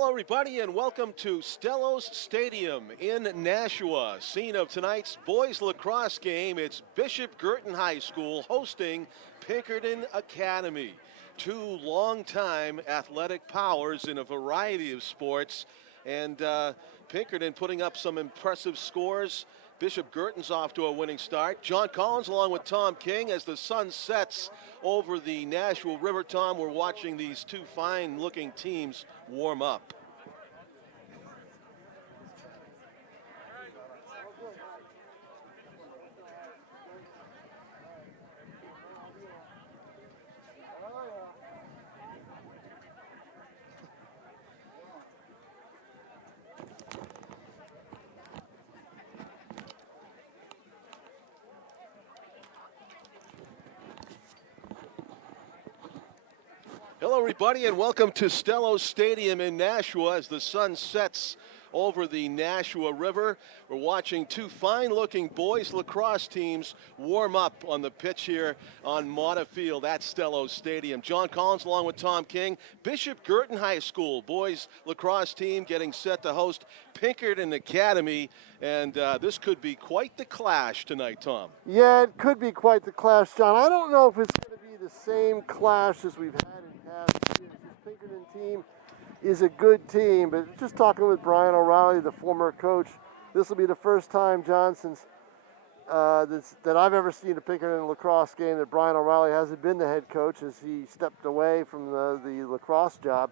Hello, everybody, and welcome to Stellos Stadium in Nashua. Scene of tonight's boys lacrosse game. It's Bishop Girton High School hosting Pinkerton Academy. Two longtime athletic powers in a variety of sports. And Pinkerton putting up some impressive scores. Bishop Girton's off to a winning start. John Collins along with Tom King as the sun sets over the Nashua River. Tom, we're watching these two fine-looking teams warm up. Hello, everybody, and welcome to Stellos Stadium in Nashua as the sun sets over the Nashua River. We're watching two fine-looking boys lacrosse teams warm up on the pitch here on Mata Field at Stellos Stadium. John Collins along with Tom King. Bishop Girton High School boys lacrosse team getting set to host Pinkerton Academy, and this could be quite the clash tonight, Tom. Yeah, it could be quite the clash, John. I don't know if it's going to be the same clash as we've had in past years. This Pinkerton team is a good team, but just talking with Brian O'Reilly, the former coach, this will be the first time, John, since that I've ever seen a Pinkerton lacrosse game that Brian O'Reilly hasn't been the head coach as he stepped away from the lacrosse job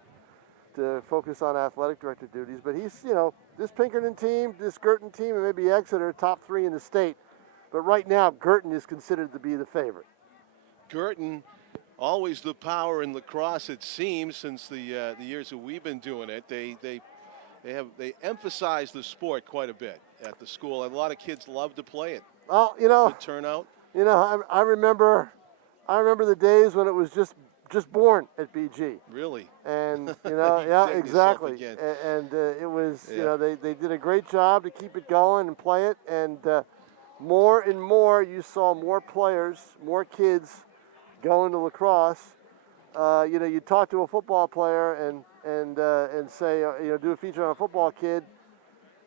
to focus on athletic director duties. But he's, this Pinkerton team, this Girton team, and maybe Exeter, top three in the state. But right now, Girton is considered to be the favorite. Girton, always the power in lacrosse, it seems, since the years that we've been doing it. They emphasize the sport quite a bit at the school. A lot of kids love to play it. Well, good turnout. I remember the days when it was just born at BG. Really? And yeah, exactly. And it was, they did a great job to keep it going and play it. And more and more, you saw more players, more kids going to lacrosse. You talk to a football player and say, do a feature on a football kid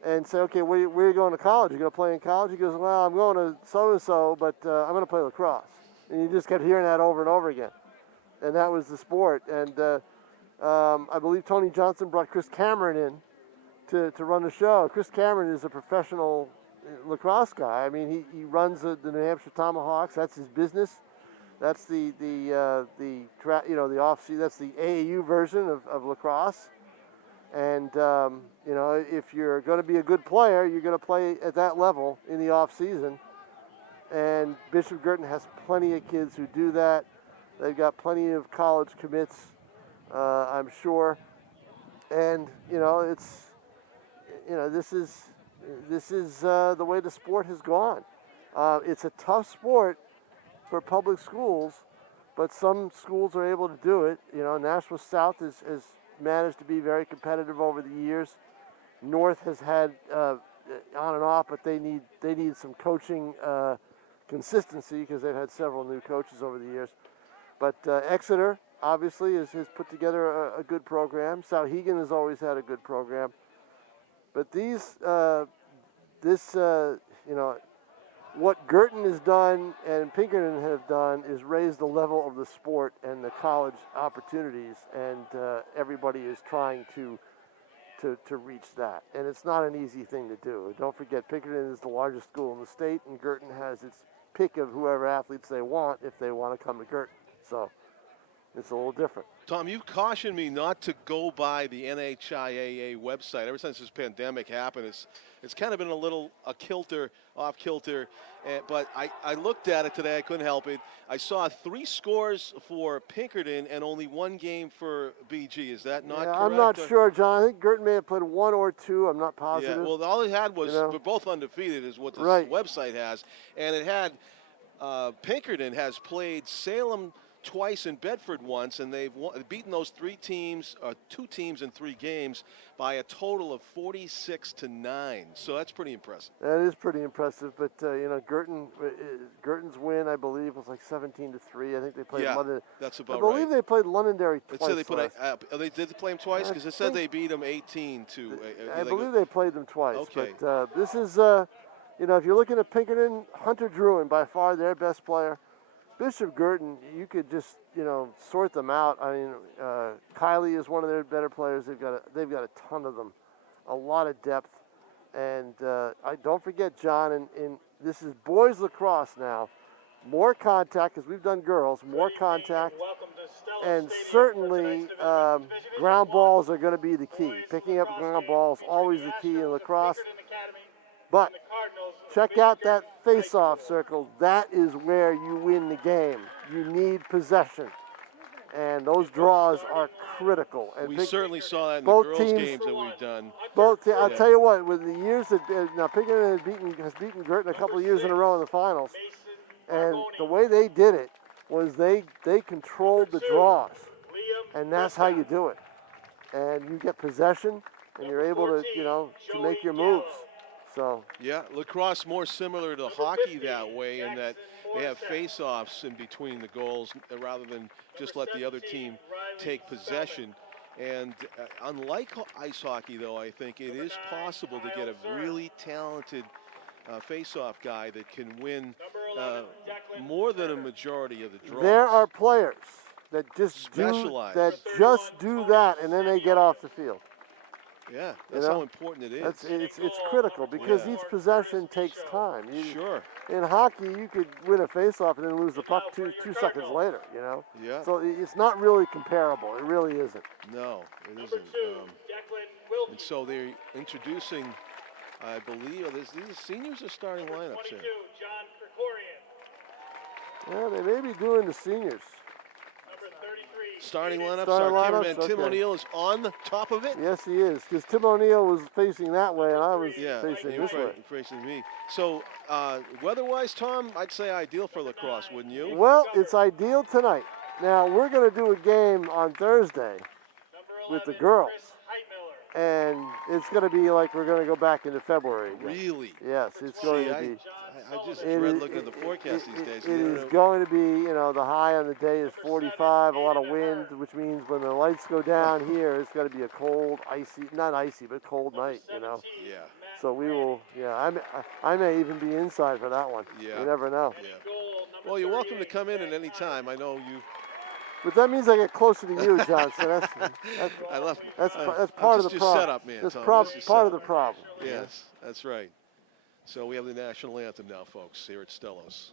and say, okay, where are you going to college? You going to play in college? He goes, well, I'm going to so-and-so, but I'm going to play lacrosse. And you just kept hearing that over and over again. And that was the sport. And I believe Tony Johnson brought Chris Cameron in to run the show. Chris Cameron is a professional lacrosse guy. I mean, he runs the New Hampshire Tomahawks. That's his business. That's the off-season. That's the AAU version of lacrosse. And if you're going to be a good player, you're going to play at that level in the off-season. And Bishop Girton has plenty of kids who do that. They've got plenty of college commits, I'm sure. And this is the way the sport has gone. It's a tough sport for public schools, but some schools are able to do it. Nashua South has managed to be very competitive over the years. North has had on and off, but they need some coaching consistency because they've had several new coaches over the years. But Exeter obviously has put together a good program. Souhegan has always had a good program. But what Girton has done and Pinkerton have done is raise the level of the sport and the college opportunities, and everybody is trying to reach that. And it's not an easy thing to do. Don't forget, Pinkerton is the largest school in the state, and Girton has its pick of whoever athletes they want if they want to come to Girton. So it's a little different. Tom, you've cautioned me not to go by the NHIAA website. Ever since this pandemic happened, it's kind of been off kilter. But I looked at it today. I couldn't help it. I saw 3 scores for Pinkerton and only 1 game for BG. Is that not correct? I'm not sure, John. I think Girton may have played 1 or 2. I'm not positive. Yeah, well, all it had was we're both undefeated is what the website has. And it had Pinkerton has played Salem twice and Bedford once, and they've beaten those two teams in 3 games by a total of 46-9. So that's pretty impressive. That is pretty impressive. But you know, Girton's win, I believe, was like 17-3. I think they played London. That's about right. I believe they played Londonderry twice. It said they did they play them twice because it said they beat them 18-2. I believe they played them twice. Okay. But this is, you know, if you're looking at Pinkerton, Hunter Druin by far their best player. Bishop Girton, you could just, you know, sort them out. I mean, Kylie is one of their better players. They've got a ton of them, a lot of depth. And I don't forget, John, and this is boys lacrosse now. More contact, because we've done girls, more contact. And certainly ground balls are going to be the key. Picking up ground balls, always the key in lacrosse. But check out that face-off circle. That is where you win the game. You need possession. And those draws are critical. And we certainly saw that in the girls' games that we've done. I'll tell you what, with the years that now Pinkerton has beaten Girton a couple of years in a row in the finals, and the way they did it was they controlled the draws, and that's how you do it. And you get possession, and you're able to, you know, to make your moves. So yeah, lacrosse more similar to hockey that way, in that they have face-offs in between the goals rather than just let the other team take possession. And unlike ice hockey, though, I think it is possible to get a really talented face-off guy that can win more than a majority of the draws. There are players that just specialize, do that, and then they get off the field. Yeah, that's how important it is. It's critical because each possession takes time. Sure. In hockey, you could win a face-off and then lose the puck two seconds later, you know? Yeah. So it's not really comparable. It really isn't. No, it isn't. And so they're introducing, I believe, these seniors are starting lineups here. Yeah, they may be doing the seniors. Starting lineups, our cameraman Tim O'Neill is on the top of it. Yes, he is, because Tim O'Neill was facing that way, and I was facing this way. Facing me. So, weather-wise, Tom, I'd say ideal for lacrosse, wouldn't you? Well, it's ideal tonight. Now, we're going to do a game on Thursday with the girls, and it's going to be like we're going to go back into February again. Really? Yes, it's going to be. I just dread looking at the forecast these days. It is going to be, you know, the high on the day is 45, a lot of wind, which means when the lights go down here, it's going to be a cold, icy, not icy, but cold night, you know. Yeah. So we will, I may even be inside for that one. Yeah. You never know. Yeah. Well, you're welcome to come in at any time. I know you. But that means I get closer to you, John. So that's part of the problem. Set up, man. That's part of the problem. Yes, that's right. So we have the national anthem now, folks, here at Stellos.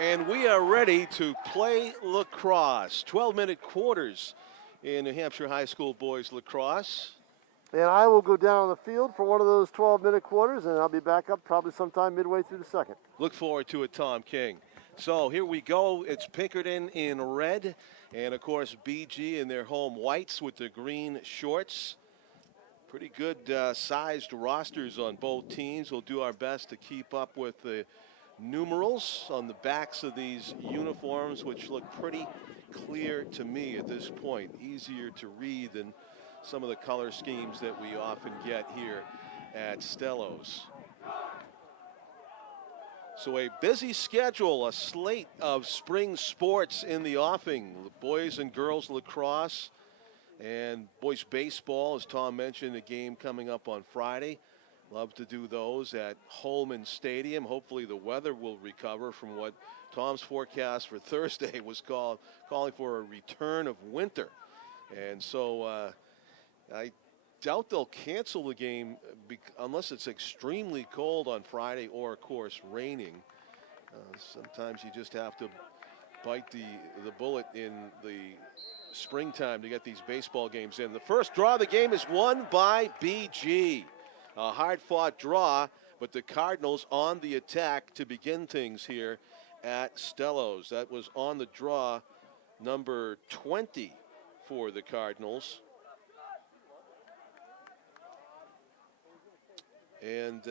And we are ready to play lacrosse. 12-minute quarters in New Hampshire High School boys lacrosse. And I will go down on the field for one of those 12-minute quarters, and I'll be back up probably sometime midway through the second. Look forward to it, Tom King. So here we go. It's Pinkerton in red, and, of course, BG in their home whites with the green shorts. Pretty good sized rosters on both teams. We'll do our best to keep up with the numerals on the backs of these uniforms, which look pretty clear to me at this point. Easier to read than some of the color schemes that we often get here at Stellos. So a busy schedule, a slate of spring sports in the offing. Boys and girls lacrosse and boys baseball, as Tom mentioned, a game coming up on Friday. Love to do those at Holman Stadium. Hopefully the weather will recover from what Tom's forecast for Thursday was calling for a return of winter. And so I doubt they'll cancel the game unless it's extremely cold on Friday or, of course, raining. Sometimes you just have to bite the bullet in the springtime to get these baseball games in. The first draw of the game is won by BG. A hard-fought draw, but the Cardinals on the attack to begin things here at Stellos. That was on the draw number 20 for the Cardinals. And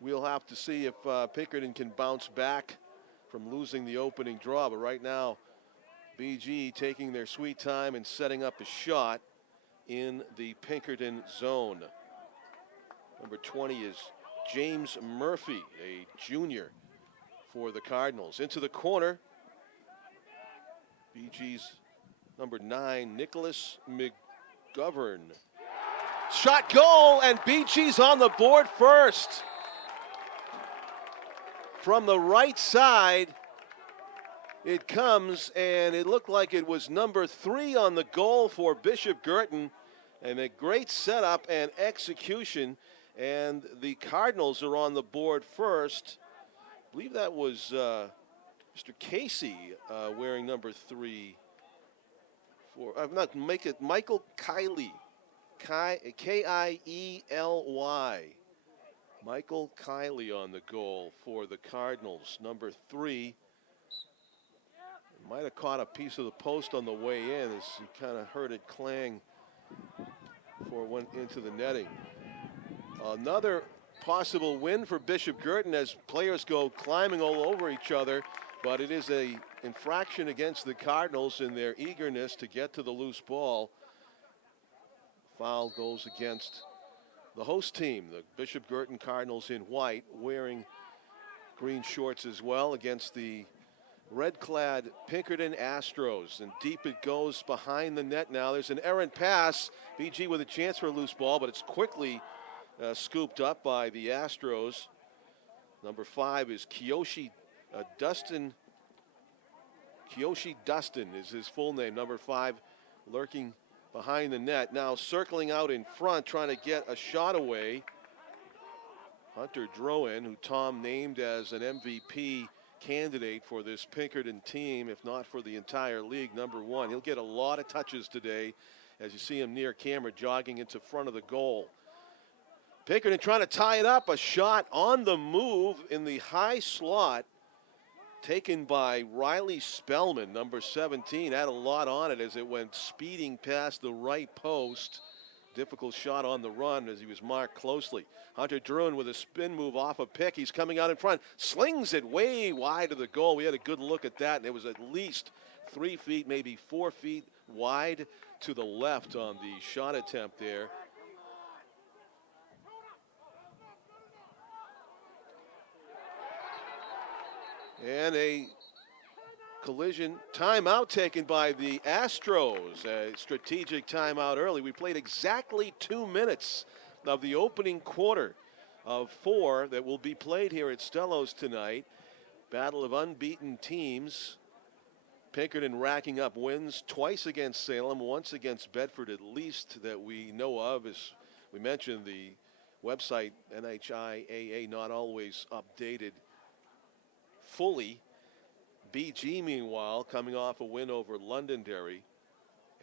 we'll have to see if Pinkerton can bounce back from losing the opening draw. But right now, BG taking their sweet time and setting up a shot in the Pinkerton zone. Number 20 is James Murphy, a junior for the Cardinals. Into the corner, BG's number 9, Nicholas McGovern. Shot, goal, and BG's on the board first. From the right side, it comes, and it looked like it was number 3 on the goal for Bishop Girton. And a great setup and execution. And the Cardinals are on the board first. I believe that was Mr. Casey wearing number 3. Michael Kiley. K-I-E-L-Y. Michael Kiley on the goal for the Cardinals, number 3. Might have caught a piece of the post on the way in as you kind of heard it clang before it went into the netting. Another possible win for Bishop Girton as players go climbing all over each other, but it is an infraction against the Cardinals in their eagerness to get to the loose ball. Foul goes against the host team, the Bishop Girton Cardinals in white, wearing green shorts as well, against the red-clad Pinkerton Astros. And deep it goes behind the net now. There's an errant pass. BG with a chance for a loose ball, but it's quickly scooped up by the Astros. Number 5 is Kiyoshi Dustin. Kiyoshi Dustin is his full name. Number 5 lurking behind the net. Now circling out in front, trying to get a shot away. Hunter Drowan, who Tom named as an MVP candidate for this Pinkerton team, if not for the entire league, number 1. He'll get a lot of touches today as you see him near camera jogging into front of the goal. Pinkerton trying to tie it up. A shot on the move in the high slot taken by Riley Spellman, number 17. Had a lot on it as it went speeding past the right post. Difficult shot on the run as he was marked closely. Hunter Druin with a spin move off a pick. He's coming out in front. Slings it way wide of the goal. We had a good look at that, and it was at least 3 feet, maybe 4 feet wide to the left on the shot attempt there. And a collision timeout taken by the Astros. A strategic timeout early. We played exactly 2 minutes of the opening quarter of 4 that will be played here at Stellos tonight. Battle of unbeaten teams. Pinkerton racking up wins twice against Salem, once against Bedford at least that we know of. As we mentioned, the website NHIAA not always updated fully. BG, meanwhile, coming off a win over Londonderry.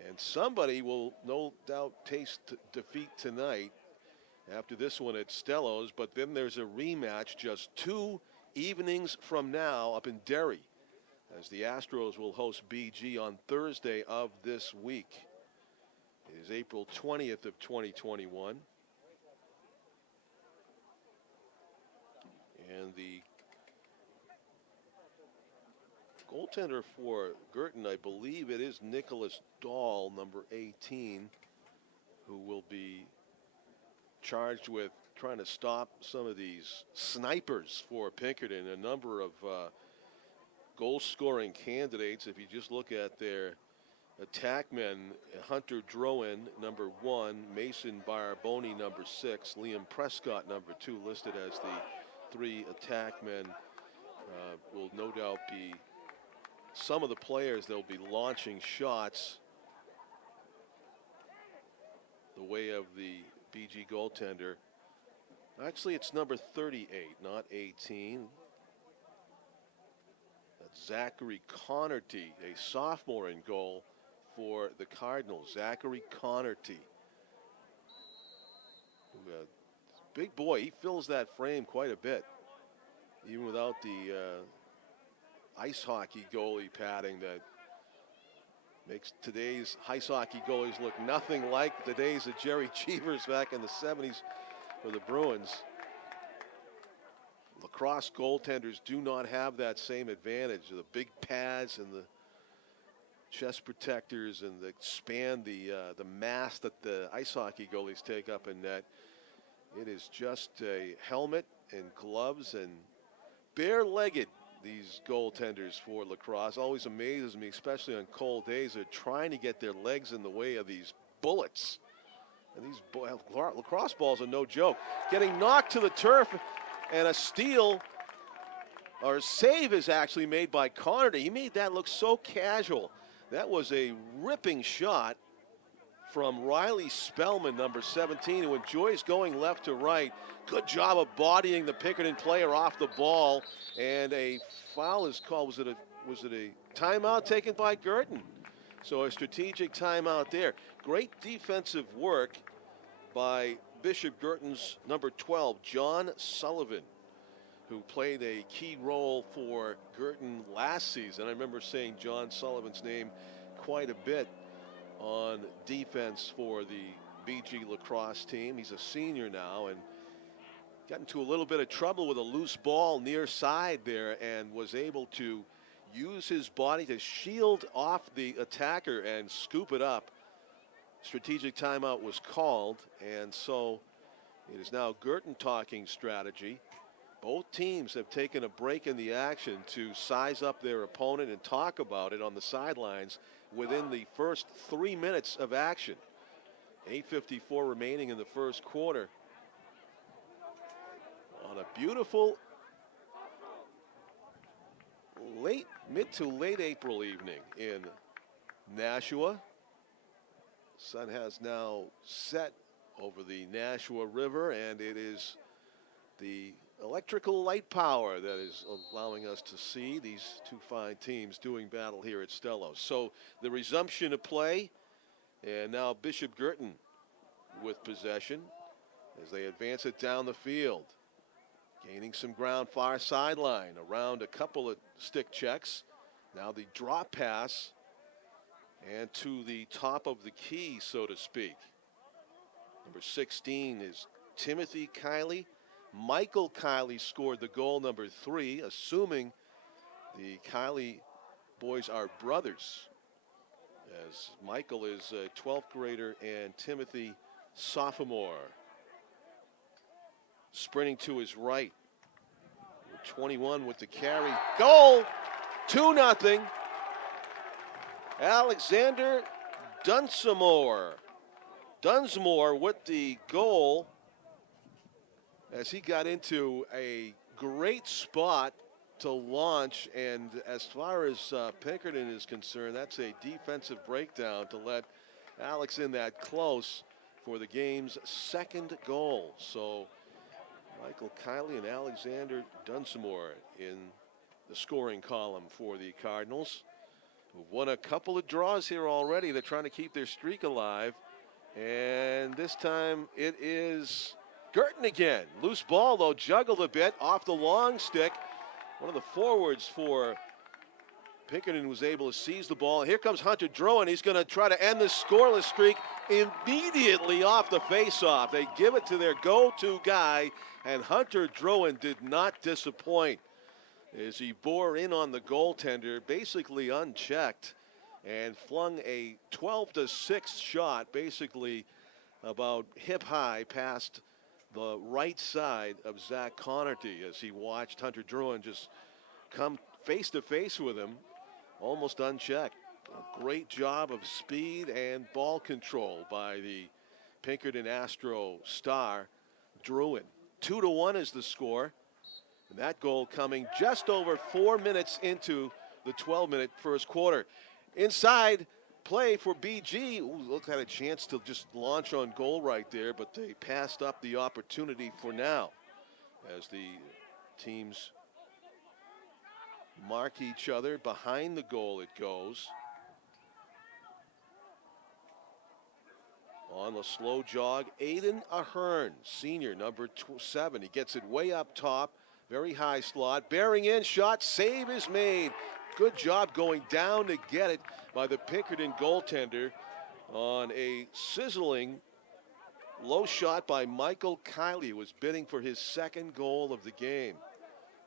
And somebody will no doubt taste defeat tonight after this one at Stellos. But then there's a rematch just 2 evenings from now up in Derry, as the Astros will host BG on Thursday of this week. It is April 20th of 2021. And the goaltender for Girton, I believe it is Nicholas Dahl, number 18, who will be charged with trying to stop some of these snipers for Pinkerton. A number of goal-scoring candidates. If you just look at their attackmen, Hunter Drowan, number 1, Mason Barboni, number 6, Liam Prescott, number 2, listed as the 3 attackmen. Will no doubt be some of the players that will be launching shots the way of the BG goaltender. Actually, it's number 38, not 18. That's Zachary Connerty, a sophomore in goal for the Cardinals. Zachary Connerty. Big boy, he fills that frame quite a bit, even without the ice hockey goalie padding that makes today's ice hockey goalies look nothing like the days of Jerry Cheevers back in the 70s for the Bruins. Lacrosse goaltenders do not have that same advantage. The big pads and the chest protectors and the mass that the ice hockey goalies take up in net. It is just a helmet and gloves, and bare-legged, these goaltenders for Lacrosse. Always amazes me, especially on cold days. They're trying to get their legs in the way of these bullets. And these lacrosse balls are no joke. Getting knocked to the turf, and a steal or a save is actually made by Connerty. He made that look so casual. That was a ripping shot from Riley Spellman, number 17, who enjoys going left to right. Good job of bodying the Pinkerton player off the ball, and a foul is called. Was it a timeout taken by Girton? So a strategic timeout there. Great defensive work by Bishop Girton's number 12, John Sullivan, who played a key role for Girton last season. I remember saying John Sullivan's name quite a bit on defense for the BG Lacrosse team. He's a senior now and got into a little bit of trouble with a loose ball near side there, and was able to use his body to shield off the attacker and scoop it up. Strategic timeout was called, and so it is now Girton talking strategy. Both teams have taken a break in the action to size up their opponent and talk about it on the sidelines within the first 3 minutes of action. 8:54 remaining in the first quarter. On a beautiful mid to late April evening in Nashua. Sun has now set over the Nashua River, and it is the electrical light power that is allowing us to see these two fine teams doing battle here at Stellos. So the resumption of play, and now Bishop Girton with possession as they advance it down the field. Gaining some ground far sideline around a couple of stick checks. Now the drop pass, and to the top of the key, so to speak. Number 16 is Timothy Kiley. Michael Kiley scored the goal, number 3, assuming the Kiley boys are brothers, as Michael is a 12th grader and Timothy sophomore. Sprinting to his right, 21 with the carry. Goal, 2-0. Alexander Dunsmore with the goal, as he got into a great spot to launch. And as far as Pinkerton is concerned, that's a defensive breakdown to let Alex in that close for the game's second goal. So Michael Kiley and Alexander Dunsmore in the scoring column for the Cardinals, who've won a couple of draws here already. They're trying to keep their streak alive, and this time it is Girton again. Loose ball, though, juggled a bit off the long stick. One of the forwards for Pinkerton was able to seize the ball. Here comes Hunter Drowan. He's going to try to end the scoreless streak. immediately off the faceoff. They give it to their go-to guy, and Hunter Druin did not disappoint as he bore in on the goaltender, basically unchecked, and flung a 12-6 shot, basically about hip high past the right side of Zach Connerty as he watched Hunter Druin just come face to face with him, almost unchecked. A great job of speed and ball control by the Pinkerton Astro star, Druin. 2-1 is the score. And that goal coming just over 4 minutes into the 12-minute first quarter. Inside play for BG. Ooh, look, had a chance to just launch on goal right there, but they passed up the opportunity for now as the teams mark each other. Behind the goal it goes. On the slow jog, Aiden Ahern, senior, number 7. He gets it way up top, very high slot, bearing in, shot, save is made. Good job going down to get it by the Pinkerton goaltender on a sizzling low shot by Michael Kiley, who was bidding for his second goal of the game.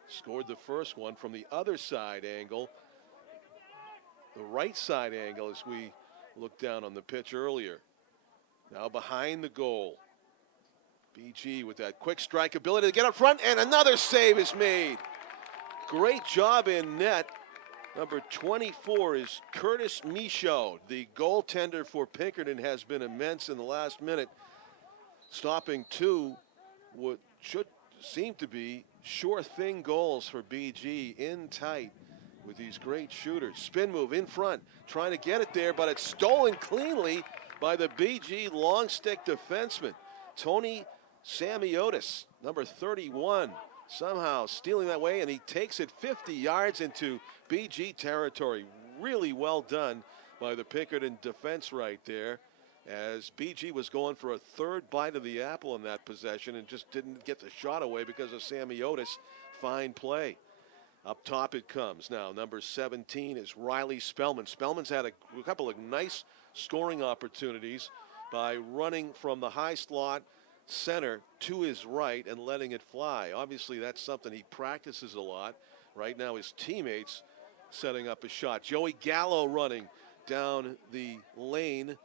Scored the first one from the other side angle, the right side angle as we looked down on the pitch earlier. Now behind the goal. BG with that quick strike ability to get up front, and another save is made. Great job in net. Number 24 is Curtis Michaud. The goaltender for Pinkerton has been immense in the last minute, stopping two what should seem to be sure thing goals for BG in tight with these great shooters. Spin move in front, trying to get it there, but it's stolen cleanly by the BG long stick defenseman, Tony Samiotis, number 31, somehow stealing that way, and he takes it 50 yards into BG territory. Really well done by the Pinkerton defense right there, as BG was going for a third bite of the apple in that possession and just didn't get the shot away because of Samiotis' fine play. Up top it comes now. Number 17 is Riley Spellman. Spellman's had a couple of nice scoring opportunities by running from the high slot center to his right and letting it fly. Obviously, that's something he practices a lot. Right now, his teammates setting up a shot. Joey Gallo running down the lane,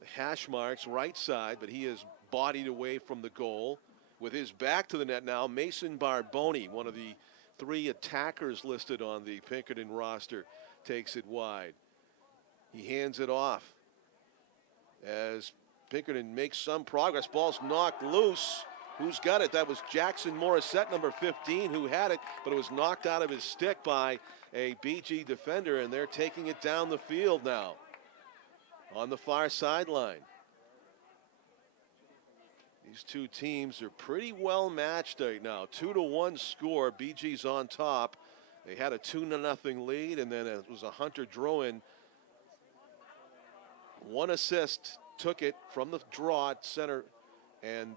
the hash marks right side, but he is bodied away from the goal. With his back to the net now, Mason Barboni, one of the 3 attackers listed on the Pinkerton roster, takes it wide. He hands it off as Pinkerton makes some progress. Ball's knocked loose. Who's got it? That was Jackson Morissette, number 15, who had it, but it was knocked out of his stick by a BG defender, and they're taking it down the field now on the far sideline. These two teams are pretty well matched right now. 2-1 score. BG's on top. They had a 2-0 lead, and then it was a Hunter Druin. 1 assist, took it from the draw at center and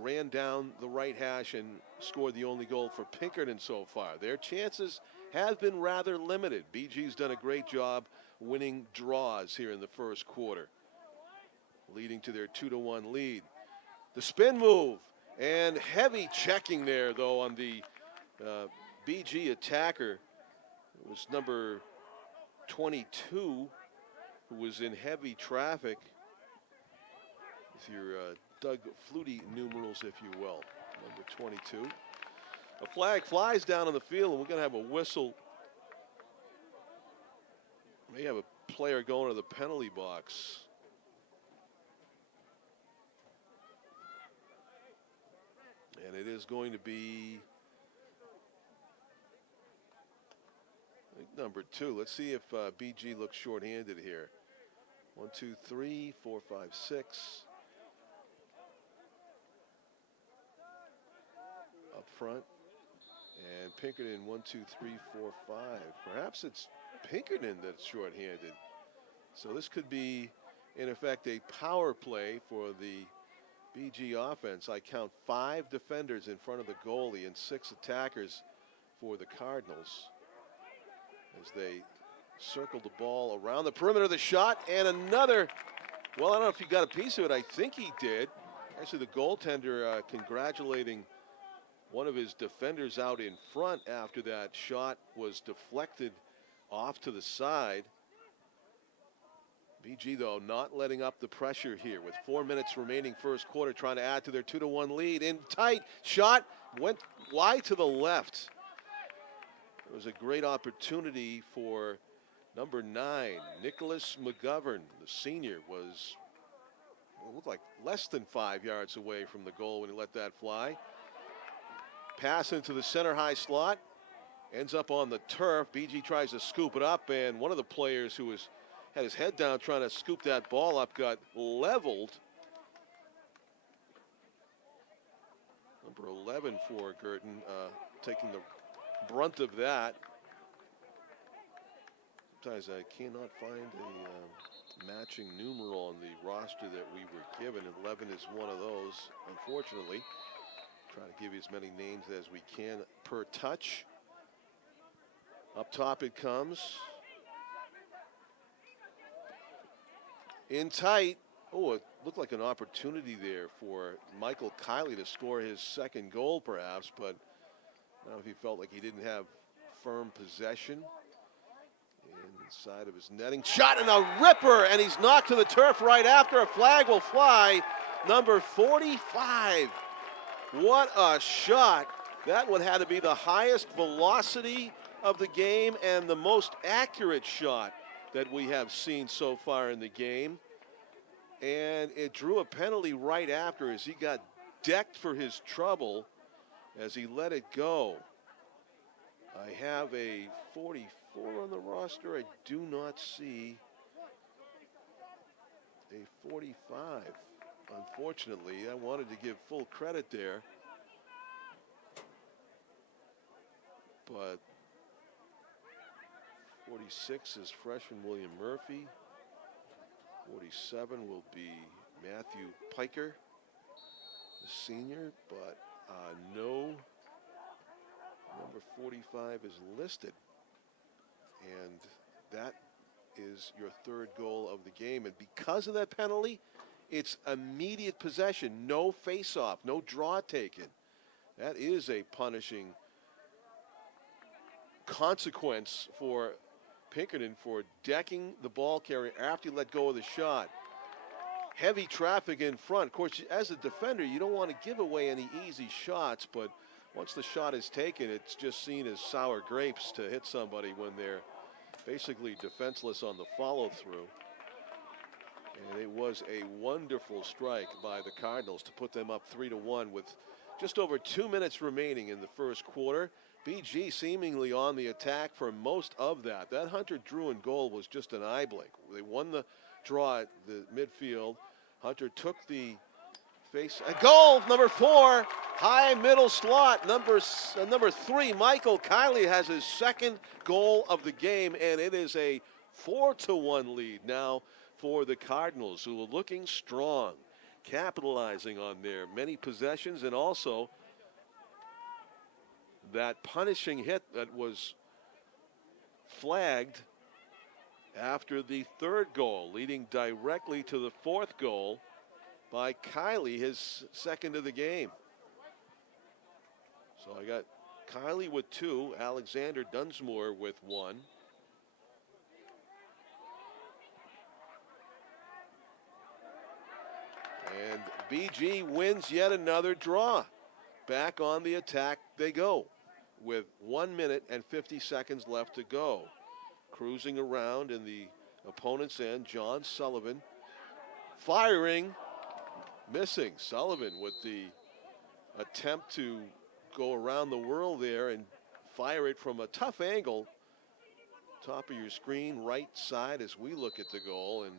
ran down the right hash and scored the only goal for Pinkerton so far. Their chances have been rather limited. BG's done a great job winning draws here in the first quarter, leading to their 2-1 lead. The spin move and heavy checking there, though, on the BG attacker. It was number 22 who was in heavy traffic with your Doug Flutie numerals, if you will, number 22. A flag flies down on the field, and we're going to have a whistle. May have a player going to the penalty box. And it is going to be, I think, number 2. Let's see if BG looks shorthanded here. 1, 2, 3, 4, 5, 6. Up front. And Pinkerton, 1, 2, 3, 4, 5. Perhaps it's Pinkerton that's shorthanded. So this could be, in effect, a power play for the BG offense. I count 5 defenders in front of the goalie and 6 attackers for the Cardinals as they circled the ball around the perimeter of the shot, and another Well, I don't know if he got a piece of it. I think he did. Actually, the goaltender congratulating one of his defenders out in front after that shot was deflected off to the side. BG, though, not letting up the pressure here with 4 minutes remaining first quarter, trying to add to their 2-1 lead. In tight, shot went wide to the left. It was a great opportunity for number 9, Nicholas McGovern. The senior was, it looked like less than 5 yards away from the goal when he let that fly. Pass into the center high slot, ends up on the turf. BG tries to scoop it up, and one of the players who had his head down trying to scoop that ball up got leveled. Number 11 for Girton taking the brunt of that. Sometimes I cannot find a matching numeral on the roster that we were given. 11 is one of those, unfortunately. Try to give you as many names as we can per touch. Up top it comes. In tight. Oh, it looked like an opportunity there for Michael Kiley to score his second goal perhaps, but I don't know if he felt like he didn't have firm possession. Inside of his netting. Shot and a ripper, and he's knocked to the turf right after. A flag will fly. Number 45. What a shot. That one had to be the highest velocity of the game and the most accurate shot that we have seen so far in the game. And it drew a penalty right after as he got decked for his trouble as he let it go. I have a 44 on the roster. I do not see a 45. Unfortunately, I wanted to give full credit there. But 46 is freshman William Murphy. 47 will be Matthew Piker, the senior, but no number 45 is listed. And that is your third goal of the game. And because of that penalty, it's immediate possession, no face-off, no draw taken. That is a punishing consequence for Pinkerton for decking the ball carrier after you let go of the shot. Heavy traffic in front. Of course, as a defender, you don't want to give away any easy shots, but once the shot is taken, it's just seen as sour grapes to hit somebody when they're basically defenseless on the follow-through. And it was a wonderful strike by the Cardinals to put them up 3-1 with just over 2 minutes remaining in the first quarter. BG seemingly on the attack for most of that. That Hunter Druin goal was just an eye blink. They won the draw at the midfield. Hunter took the face. A goal, number 4, high middle slot. Number 3, Michael Kiley has his second goal of the game, and it is a 4-1 lead now for the Cardinals, who are looking strong, capitalizing on their many possessions and also that punishing hit that was flagged after the third goal, leading directly to the fourth goal by Kiley, his second of the game. So I got Kiley with 2, Alexander Dunsmore with 1. And BG wins yet another draw. Back on the attack they go with 1 minute and 50 seconds left to go. Cruising around in the opponent's end, John Sullivan firing, missing. Sullivan with the attempt to go around the world there and fire it from a tough angle. Top of your screen, right side as we look at the goal, and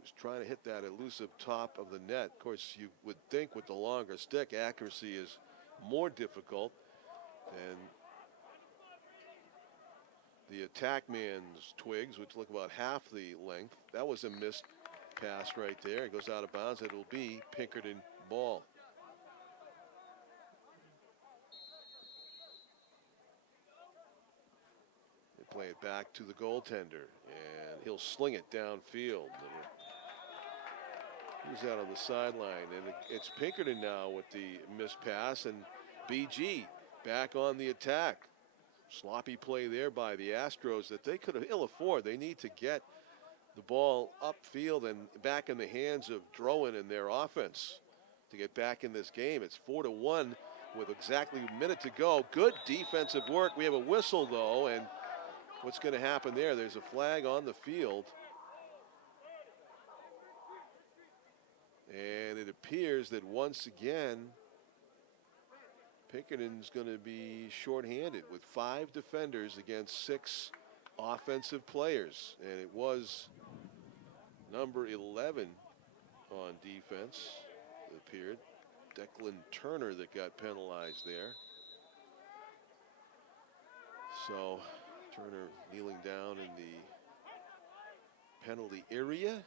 was trying to hit that elusive top of the net. Of course, you would think with the longer stick, accuracy is more difficult. And the attack man's twigs, which look about half the length, that was a missed pass right there. It goes out of bounds. It'll be Pinkerton ball. They play it back to the goaltender, and he'll sling it downfield. Who's out on the sideline? And it's Pinkerton now with the missed pass, and BG back on the attack. Sloppy play there by the Astros that they could have ill afford. They need to get the ball upfield and back in the hands of Drowan and their offense to get back in this game. It's 4-1 with exactly a minute to go. Good defensive work. We have a whistle, though, and what's going to happen there? There's a flag on the field. And it appears that once again, Pinkerton's going to be shorthanded with 5 defenders against 6 offensive players. And it was number 11 on defense, it appeared. Declan Turner that got penalized there. So Turner kneeling down in the penalty area.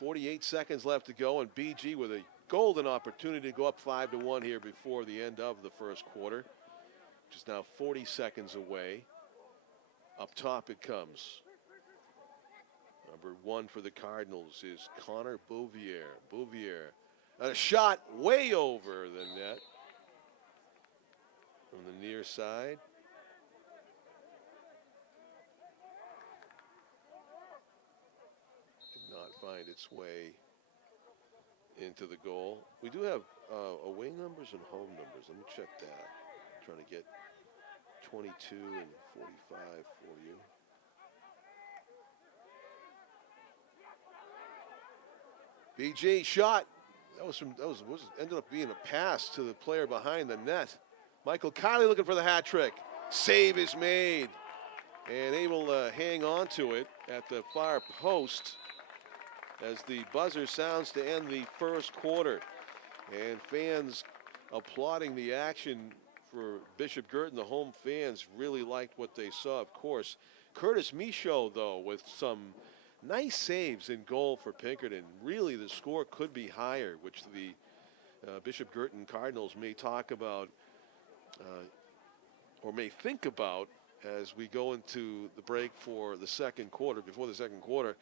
48 seconds left to go, and BG with a golden opportunity to go up 5-1 here before the end of the first quarter, which is now 40 seconds away. Up top it comes. Number 1 for the Cardinals is Connor Bouvier. Bouvier, a shot way over the net from the near side. Did not find its way into the goal. We do have away numbers and home numbers. Let me check that. I'm trying to get 22 and 45 for you. BG shot. Ended up being a pass to the player behind the net. Michael Kiley looking for the hat trick. Save is made and able to hang on to it at the far post as the buzzer sounds to end the first quarter. And fans applauding the action for Bishop Girton. The home fans really liked what they saw, of course. Curtis Michaud, though, with some nice saves in goal for Pinkerton. Really, the score could be higher, which the Bishop Girton Cardinals may talk about or may think about as we go into the break for the second quarter. Before the second quarter,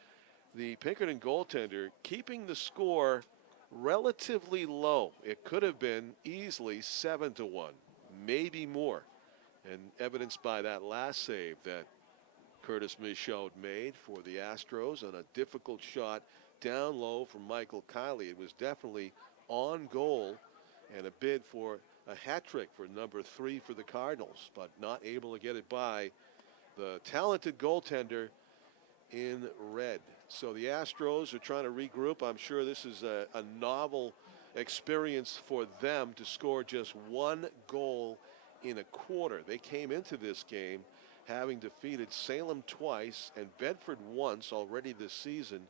the Pinkerton goaltender keeping the score relatively low. It could have been easily 7-1, maybe more, and evidenced by that last save that Curtis Michaud made for the Astros on a difficult shot down low from Michael Kiley. It was definitely on goal and a bid for a hat trick for number 3 for the Cardinals, but not able to get it by the talented goaltender in red. So the Astros are trying to regroup. I'm sure this is a novel experience for them to score just 1 goal in a quarter. They came into this game having defeated Salem twice and Bedford once already this season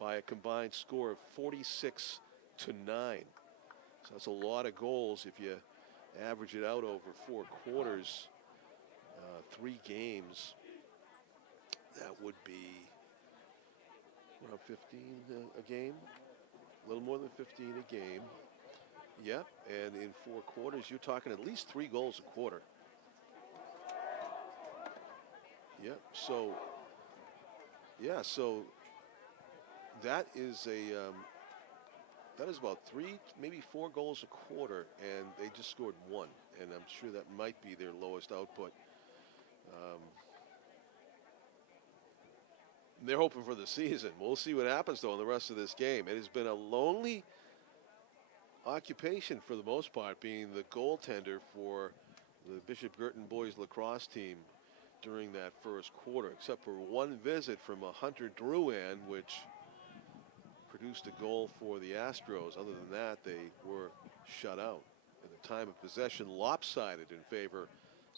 by a combined score of 46-9. So that's a lot of goals if you average it out over 4 quarters, 3 games. That would be around 15 a game, a little more than 15 a game. Yep, and in 4 quarters, you're talking at least 3 goals a quarter. Yep, so, yeah, so that is about 3, maybe 4 goals a quarter, and they just scored 1, and I'm sure that might be their lowest output. They're hoping for the season. We'll see what happens, though, in the rest of this game. It has been a lonely occupation for the most part, being the goaltender for the Bishop Girton boys lacrosse team during that first quarter, except for 1 visit from a Hunter Drouin, which produced a goal for the Astros. Other than that, they were shut out. At the time of possession, lopsided in favor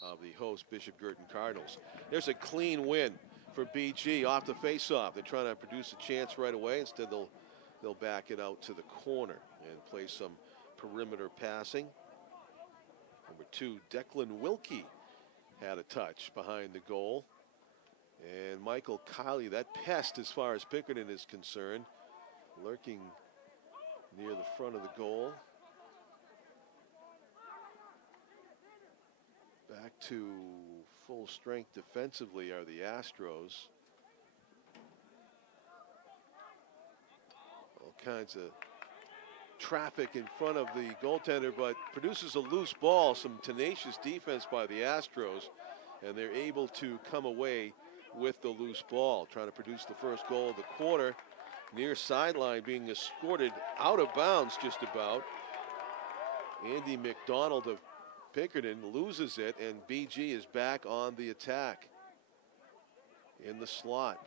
of the host Bishop Girton Cardinals. There's a clean win for BG off the faceoff. They're trying to produce a chance right away. Instead, they'll back it out to the corner and play some perimeter passing. Number 2, Declan Wilkie had a touch behind the goal. And Michael Kiley, that pest as far as Pinkerton is concerned, lurking near the front of the goal. Back to full strength defensively are the Astros. kinds of traffic in front of the goaltender, but produces a loose ball. Some tenacious defense by the Astros, and they're able to come away with the loose ball, trying to produce the first goal of the quarter. Near sideline being escorted out of bounds just about. Andy McDonald of Pinkerton loses it, and BG is back on the attack in the slot.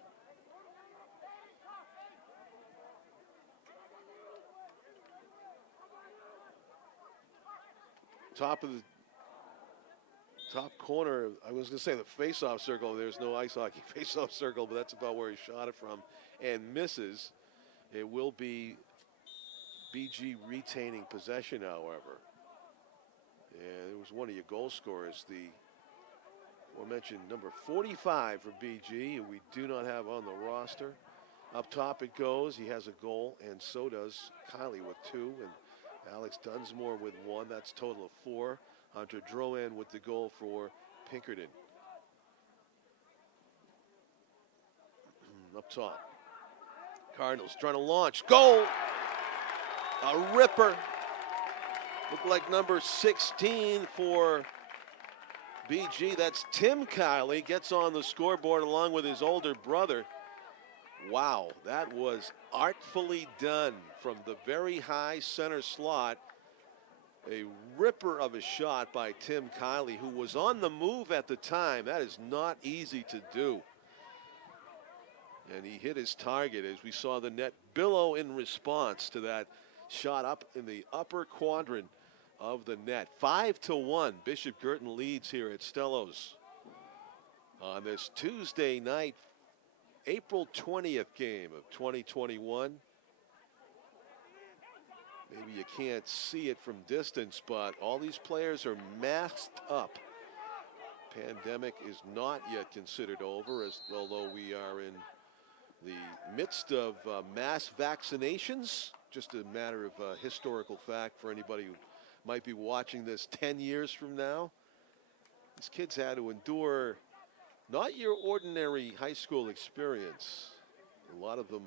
Top of the top corner, I was going to say the face-off circle. There's no ice hockey face-off circle, but that's about where he shot it from and misses. It will be BG retaining possession, however. And it was one of your goal scorers, the aforementioned number 45 for BG, who we do not have on the roster. Up top it goes. He has a goal, and so does Kylie with 2, and Alex Dunsmore with 1. That's a total of 4. Hunter Drouin with the goal for Pinkerton. Up top. Cardinals trying to launch. Goal! A ripper. Looked like number 16 for BG. That's Tim Kiley. Gets on the scoreboard along with his older brother. Wow, that was artfully done from the very high center slot. A ripper of a shot by Tim Kiley, who was on the move at the time. That is not easy to do. And he hit his target as we saw the net billow in response to that shot up in the upper quadrant of the net. 5-1, Bishop Girton leads here at Stellos on this Tuesday night, April 20th game of 2021. Maybe you can't see it from distance, but all these players are masked up. Pandemic is not yet considered over, although we are in the midst of mass vaccinations. Just a matter of historical fact for anybody who might be watching this 10 years from now. These kids had to endure not your ordinary high school experience. A lot of them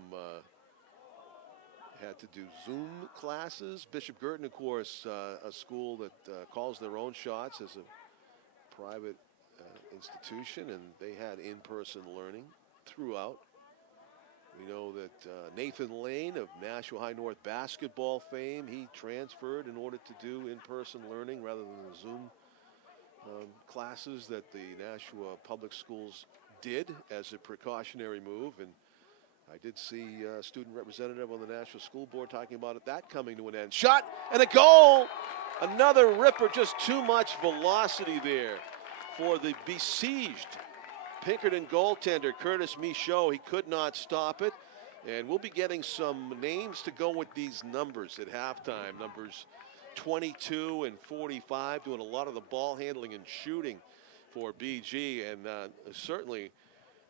had to do Zoom classes. Bishop Girton, of course, a school that calls their own shots as a private institution, and they had in-person learning throughout. We know that Nathan Lane of Nashua High North basketball fame, he transferred in order to do in-person learning rather than the Zoom classes that the Nashua public schools did as a precautionary move. And I did see a student representative on the Nashua School Board talking about that coming to an end. Shot and a goal! Another ripper, just too much velocity there for the besieged Pinkerton goaltender, Curtis Michaud. He could not stop it. And we'll be getting some names to go with these numbers at halftime. Numbers 22 and 45 doing a lot of the ball handling and shooting for BG. And certainly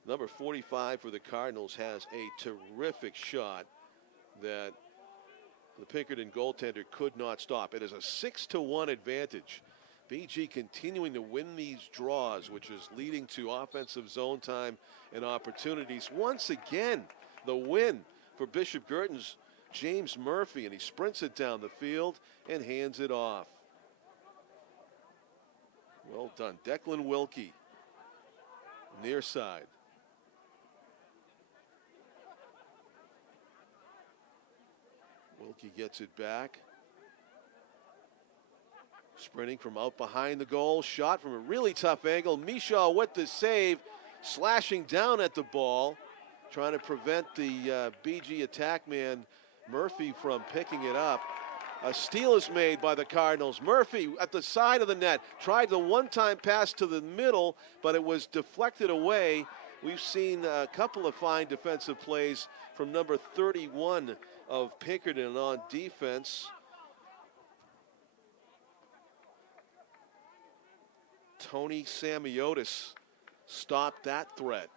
number 45 for the Cardinals has a terrific shot that the Pinkerton goaltender could not stop. It is a 6-1 advantage. BG continuing to win these draws, which is leading to offensive zone time and opportunities. Once again, the win for Bishop Girton's James Murphy, and he sprints it down the field and hands it off. Well done. Declan Wilkie, near side. Wilkie gets it back. Sprinting from out behind the goal. Shot from a really tough angle. Michaud with the save. Slashing down at the ball. Trying to prevent the BG attack man Murphy from picking it up. A steal is made by the Cardinals. Murphy at the side of the net. Tried the one-time pass to the middle, but it was deflected away. We've seen a couple of fine defensive plays from number 31 of Pinkerton on defense. Tony Samiotis stopped that threat.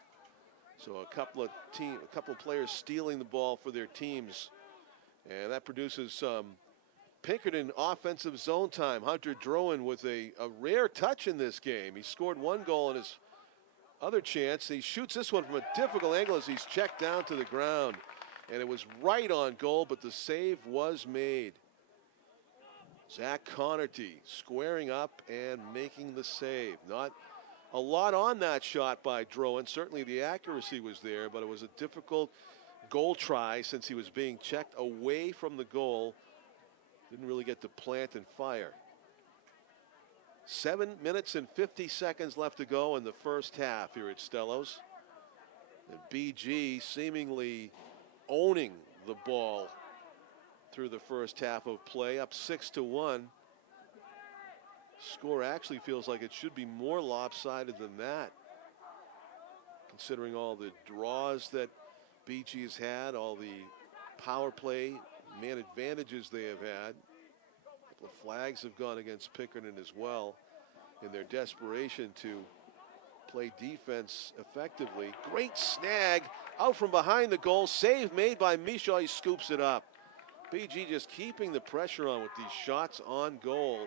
So a couple of players stealing the ball for their teams, and that produces some Pinkerton offensive zone time. Hunter Drouin with a rare touch in this game. He scored 1 goal in his other chance. He shoots this one from a difficult angle as he's checked down to the ground. And it was right on goal, but the save was made. Zach Connerty squaring up and making the save. Not a lot on that shot by Drowan. Certainly the accuracy was there, but it was a difficult goal try since he was being checked away from the goal. Didn't really get to plant and fire. 7 minutes and 50 seconds left to go in the first half here at Stellos. And BG seemingly owning the ball through the first half of play, up 6-1. Score actually feels like it should be more lopsided than that, considering all the draws that BG has had, all the power play man advantages they have had. A couple of flags have gone against Pinkerton as well in their desperation to play defense effectively. Great snag out from behind the goal. Save made by Michaud. He scoops it up. BG just keeping the pressure on with these shots on goal.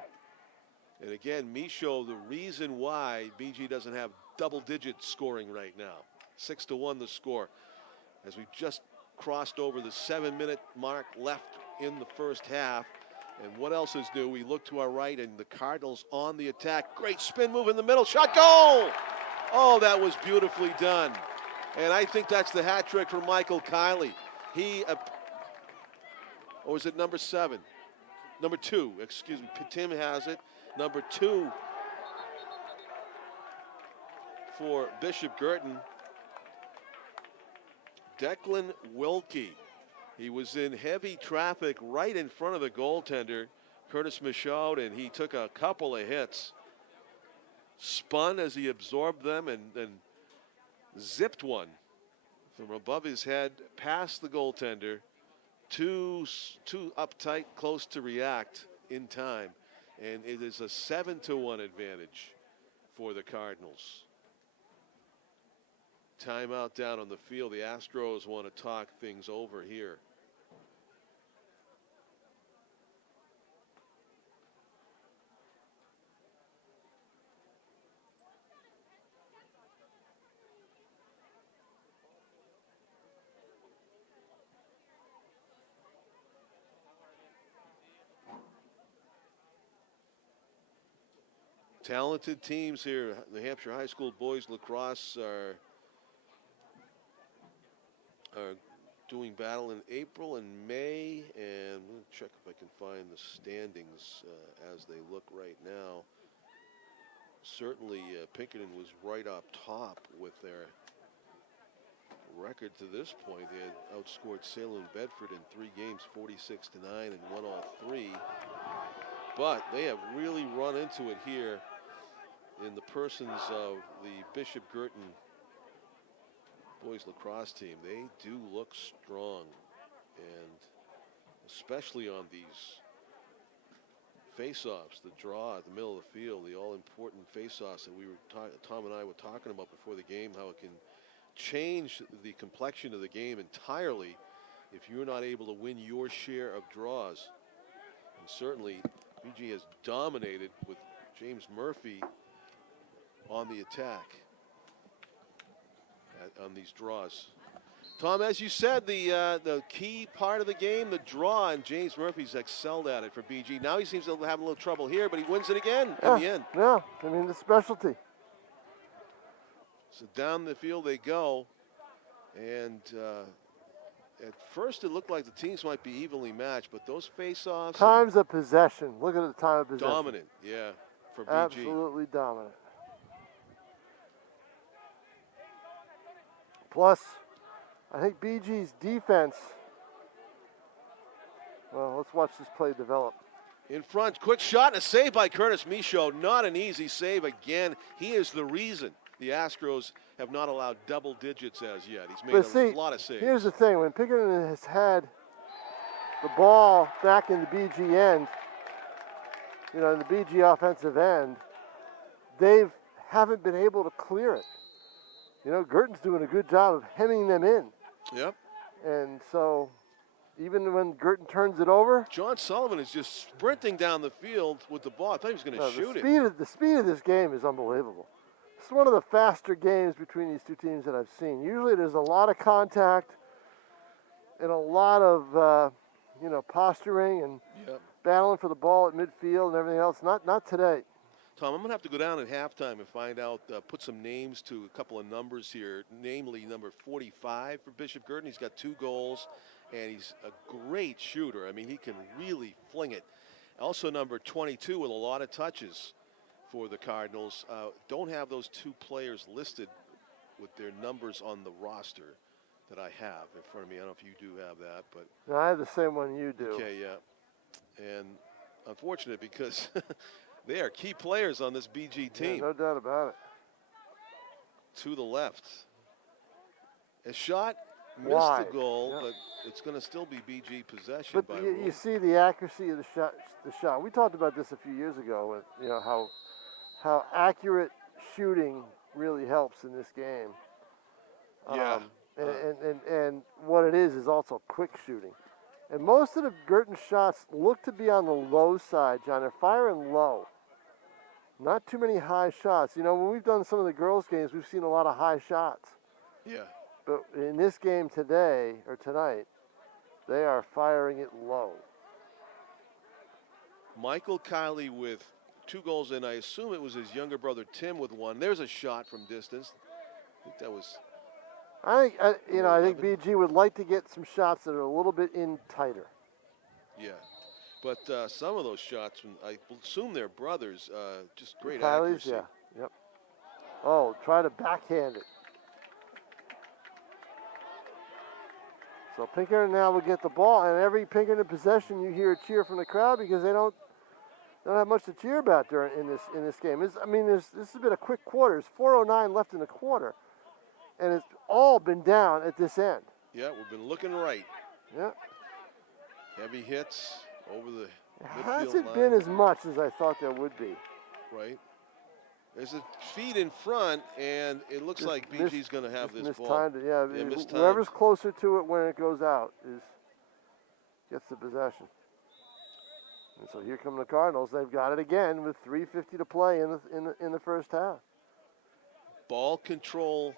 And again, Michaud, the reason why BG doesn't have double-digit scoring right now. 6-1 the score. As we just crossed over the 7-minute mark left in the first half. And what else is new? We look to our right, and the Cardinals on the attack. Great spin move in the middle. Shot, goal! Oh, that was beautifully done. And I think that's the hat trick for Michael Kiley. He, or is it number 7? Number 2, excuse me. Tim has it. Number 2 for Bishop Girton. Declan Wilkie. He was in heavy traffic right in front of the goaltender, Curtis Michaud, and he took a couple of hits. Spun as he absorbed them and then zipped one from above his head past the goaltender. Too uptight, close to react in time. And it is a 7-1 advantage for the Cardinals. Timeout down on the field. The Astros want to talk things over here. Talented teams here. New Hampshire High School boys lacrosse are doing battle in April and May, and we'll check if I can find the standings as they look right now. Certainly Pinkerton was right up top with their record to this point. They had outscored Salem Bedford in 3 games, 46-9, and won all 3. But they have really run into it here in the persons of the Bishop Girton boys lacrosse team. They do look strong, and especially on these face-offs, the draw at the middle of the field, the all-important face-offs that we were Tom and I were talking about before the game, how it can change the complexion of the game entirely if you're not able to win your share of draws. And certainly BG has dominated with James Murphy on the attack on these draws. Tom, as you said, the key part of the game, the draw, and James Murphy's excelled at it for BG. Now he seems to have a little trouble here, but he wins it again in the end. Yeah, I mean, the specialty. So down the field they go, and at first it looked like the teams might be evenly matched, but those face-offs. Times of possession. Look at the time of possession. Dominant, yeah, for BG. Absolutely dominant. Plus, I think BG's defense, well, let's watch this play develop. In front, quick shot, and a save by Curtis Michaud. Not an easy save again. He is the reason the Astros have not allowed double digits as yet. He's made a lot of saves. Here's the thing, when Pinkerton has had the ball back in the BG end, you know, in the BG offensive end, they haven't been able to clear it. You know, Girton's doing a good job of hemming them in. Yep. And so, even when Girton turns it over, John Sullivan is just sprinting down the field with the ball. I thought he was going to shoot it. The speed of this game is unbelievable. It's one of the faster games between these two teams that I've seen. Usually there's a lot of contact, and a lot of posturing and battling for the ball at midfield and everything else. Not today. Tom, I'm going to have to go down at halftime and find out, put some names to a couple of numbers here, namely number 45 for Bishop Girton. He's got 2 goals, and he's a great shooter. I mean, he can really fling it. Also number 22 with a lot of touches for the Cardinals. Don't have those 2 players listed with their numbers on the roster that I have in front of me. I don't know if you do have that, but no, I have the same one you do. Okay, yeah, and unfortunate because they are key players on this BG team. Yeah, no doubt about it. To the left, a shot missed Wide. the goal, Yep. but it's going to still be BG possession. But by you see the accuracy of the shot. The shot. We talked about this a few years ago. With, how accurate shooting really helps in this game. Yeah. And what it is also quick shooting. And most of the Girton shots look to be on the low side, John. They're firing low. Not too many high shots. When we've done some of the girls' games, we've seen a lot of high shots. Yeah. But in this game today, or tonight, they are firing it low. Michael Kiley with 2 goals, and I assume it was his younger brother Tim with 1. There's a shot from distance. I think that was. I think BG would like to get some shots that are a little bit in tighter. Yeah, but some of those shots, I assume they're brothers, just great Kiley's, accuracy. yeah, yep. Oh, try to backhand it. So Pinkerton now will get the ball, and every Pinkerton possession you hear a cheer from the crowd because they don't have much to cheer about in this game. This has been a quick quarter. There's 4:09 left in the quarter, and it's all been down at this end. Yeah, we've been looking right. Yeah. Heavy hits over the midfield hasn't line. been as much as I thought there would be. Right. There's a feed in front, and it looks like BG's going to have this ball. Mistimed. Whoever's closer to it when it goes out gets the possession. And so here come the Cardinals. They've got it again with 3:50 to play in the first half. Ball control.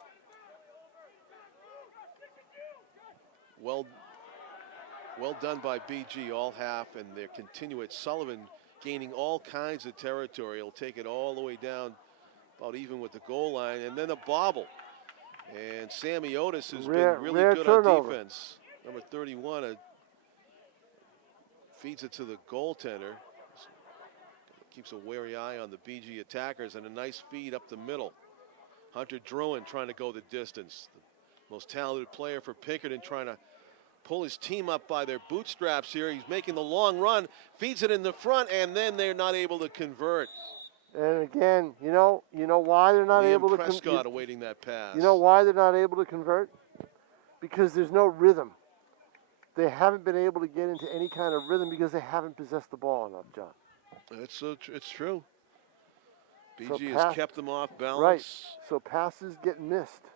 Well done by BG all half, and they're continuing. Sullivan gaining all kinds of territory. He'll take it all the way down, about even with the goal line, and then a bobble. And Sammy Otis has been really good on defense. Number 31 feeds it to the goaltender. Keeps a wary eye on the BG attackers, and a nice feed up the middle. Hunter Druin trying to go the distance. The most talented player for Pinkerton, trying to pull his team up by their bootstraps here. He's making the long run, feeds it in the front, and then they're not able to convert. And again, you know why they're not able to convert? Prescott awaiting that pass. You know why they're not able to convert? Because there's no rhythm. They haven't been able to get into any kind of rhythm because they haven't possessed the ball enough, John. It's true. BG has kept them off balance. Right. So passes get missed.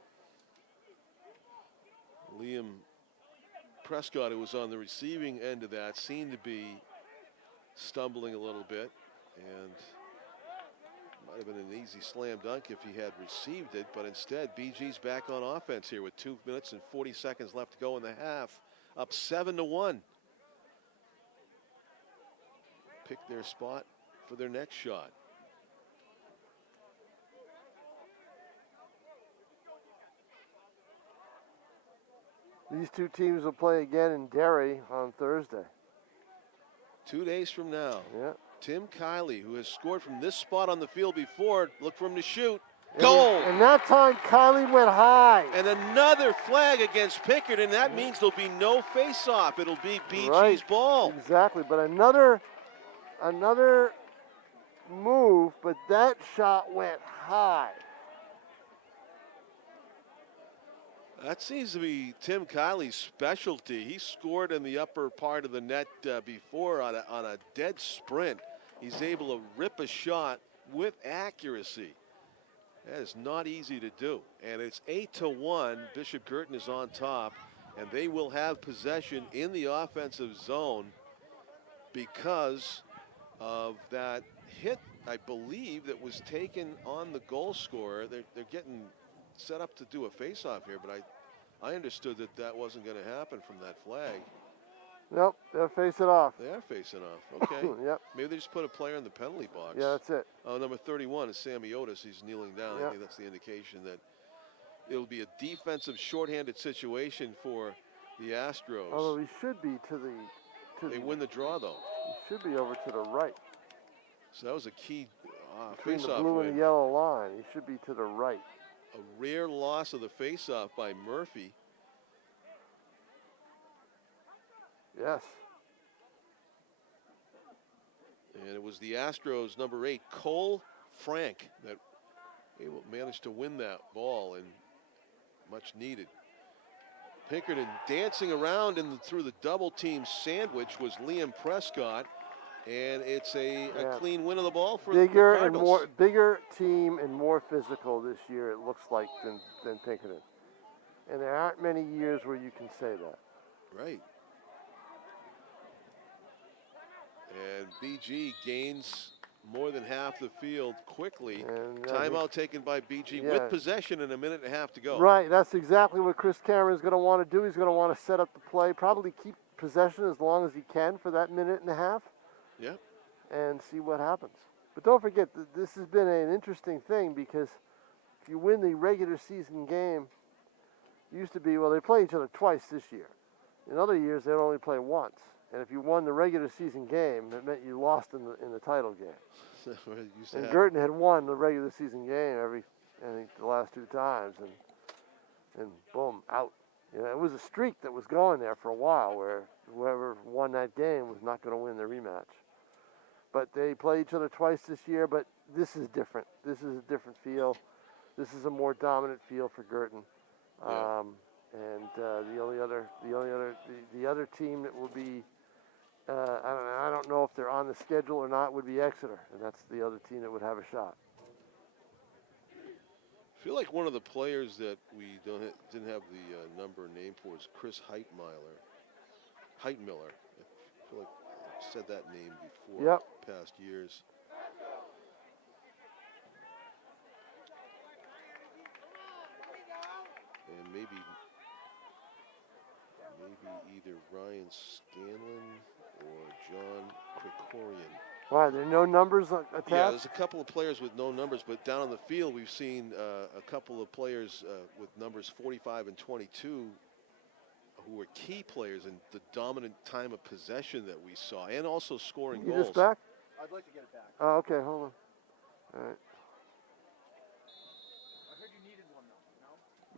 Liam Prescott, who was on the receiving end of that, seemed to be stumbling a little bit, and might have been an easy slam dunk if he had received it, but instead BG's back on offense here with 2 minutes and 40 seconds left to go in the half, up 7-1. Pick their spot for their next shot. These two teams will play again in Derry on Thursday. 2 days from now. Yeah. Tim Kiley, who has scored from this spot on the field before, look for him to shoot. Goal! And that time Kiley went high. And another flag against Pinkerton. That means there'll be no face-off. It'll be BG's ball. Exactly, but another move, but that shot went high. That seems to be Tim Kiley's specialty. He scored in the upper part of the net before on a dead sprint. He's able to rip a shot with accuracy. That is not easy to do. And it's 8-1. Bishop Girton is on top, and they will have possession in the offensive zone because of that hit, I believe, that was taken on the goal scorer. They're getting set up to do a face-off here, but I understood that that wasn't going to happen from that flag. Nope, they'll face it off. They are facing off. Okay. Yep. Maybe they just put a player in the penalty box. Yeah, that's it. Oh, number 31 is Sammy Otis. He's kneeling down. Yep. I think that's the indication that it'll be a defensive shorthanded situation for the Astros. Although he should be to they win the draw, though. He should be over to the right. So that was a key Between face-off the blue win. and the yellow line, he should be to the right. A rare loss of the face-off by Murphy. Yes. And it was the Astros, number 8, Cole Frank, that managed to win that ball, and much needed. Pinkerton dancing around through the double team sandwich was Liam Prescott, and it's a clean win of the ball for the Cardinals. Bigger team and more physical this year, it looks like, than Pinkerton. And there aren't many years where you can say that. Right. And BG gains more than half the field quickly. And, timeout taken by BG with possession and a minute and a half to go. Right, that's exactly what Chris Cameron is going to want to do. He's going to want to set up the play, probably keep possession as long as he can for that minute and a half. Yep. And see what happens. But don't forget, this has been an interesting thing, because if you win the regular season game, it used to be, well, they play each other twice this year. In other years, they'd only play once. And if you won the regular season game, it meant you lost in the title game. And Girton had won the regular season game I think the last 2 times, and boom, out. You know, it was a streak that was going there for a while, where whoever won that game was not going to win the rematch. But they play each other twice this year, but this is different. This is a different feel. This is a more dominant feel for Girton. Yeah. And the other team that will be, I don't know if they're on the schedule or not, would be Exeter, and that's the other team that would have a shot. I feel like one of the players that we didn't have the number named for is Chris Heitmiller. I feel like I've said that name before. Past years. And maybe either Ryan Scanlon or John Krikorian. Wow, there are no numbers attached? Yeah, there's a couple of players with no numbers, but down on the field we've seen a couple of players with numbers 45 and 22 who were key players in the dominant time of possession that we saw, and also scoring goals. You this back? I'd like to get it back. Oh, okay, hold on. All right. I heard you needed one, though,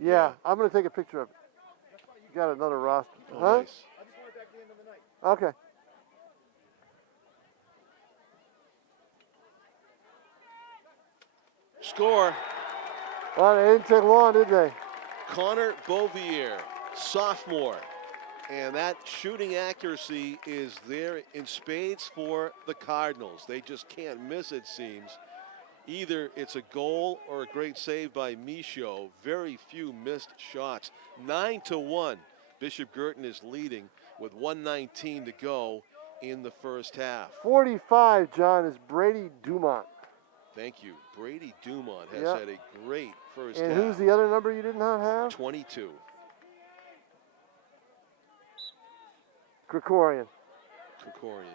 no? Yeah, I'm going to take a picture of it. You got another roster. Oh, huh? Nice. I just want it back at the end of the night. Okay. Score. Well, they didn't take long, did they? Connor Bouvier, sophomore. And that shooting accuracy is there in spades for the Cardinals. They just can't miss, it seems. Either it's a goal or a great save by Michaud. Very few missed shots. 9-1. Bishop Girton is leading with 1:19 to go in the first half. 45, John, is Brady Dumont. Thank you. Brady Dumont has had a great first half. And who's the other number you did not have? 22. Krikorian.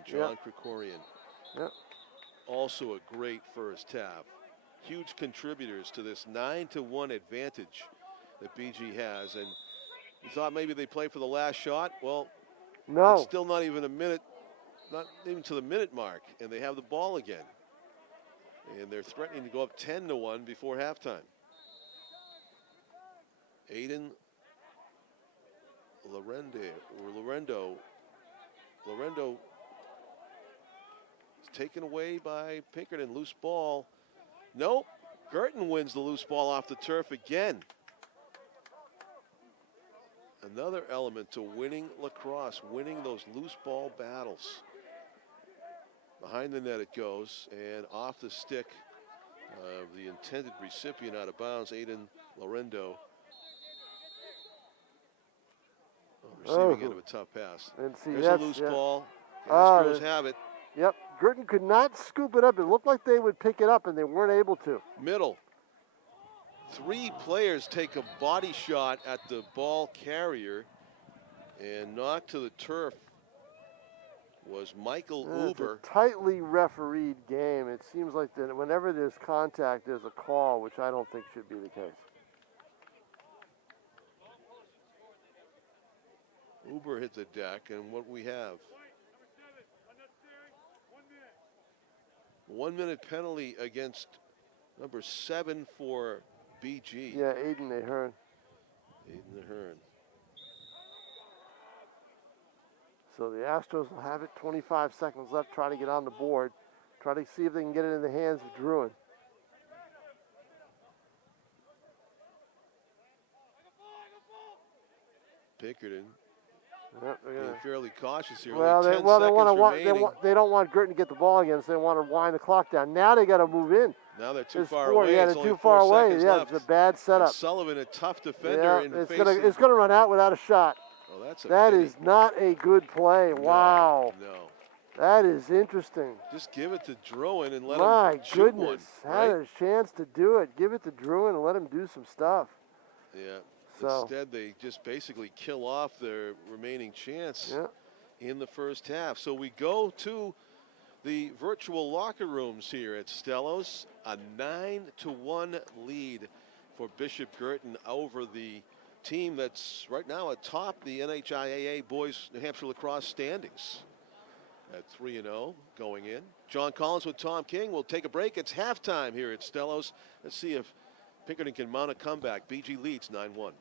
John Krikorian. Yep. Also a great first half. Huge contributors to this 9-1 advantage that BG has. And you thought maybe they play for the last shot? Well, no. It's still not even a minute, not even to the minute mark, and they have the ball again. And they're threatening to go up 10-1 before halftime. Aiden Lorendo is taken away by Pinkerton. Loose ball. Nope. Girton wins the loose ball off the turf again. Another element to winning lacrosse, winning those loose ball battles. Behind the net it goes, and off the stick of the intended recipient, out of bounds, Aiden Lorendo. Receiving end of a tough pass. And see, there's a loose ball. The Astros have it. Yep, Girton could not scoop it up. It looked like they would pick it up, and they weren't able to. Middle. 3 players take a body shot at the ball carrier, and knocked to the turf was Michael Uber. It's a tightly refereed game. It seems like that whenever there's contact, there's a call, which I don't think should be the case. Uber hit the deck, and what we have? 1 minute penalty against number 7 for BG. Yeah, Aiden Ahern. Aiden Ahern. So the Astros will have it. 25 seconds left. Try to get on the board. Try to see if they can get it in the hands of Druin. Pinkerton. Yep, being fairly cautious here. Well, they don't want Girton to get the ball again, so they want to wind the clock down. Now they got to move in. Now they're too far away. Yeah, they're too far away. Yeah, it's a bad setup. And Sullivan, a tough defender. Yeah, it's gonna run out without a shot. Oh, that is not a good play. Wow. No. That is interesting. Just give it to Druin and let him shoot one. My goodness, had a chance to do it. Give it to Druin and let him do some stuff. Yeah. So. Instead, they just basically kill off their remaining chance in the first half. So we go to the virtual locker rooms here at Stellos. A 9-1 lead for Bishop Girton over the team that's right now atop the NHIAA Boys New Hampshire Lacrosse standings at 3-0 going in. John Collins with Tom King. We'll take a break. It's halftime here at Stellos. Let's see if Pinkerton can mount a comeback. BG leads 9-1.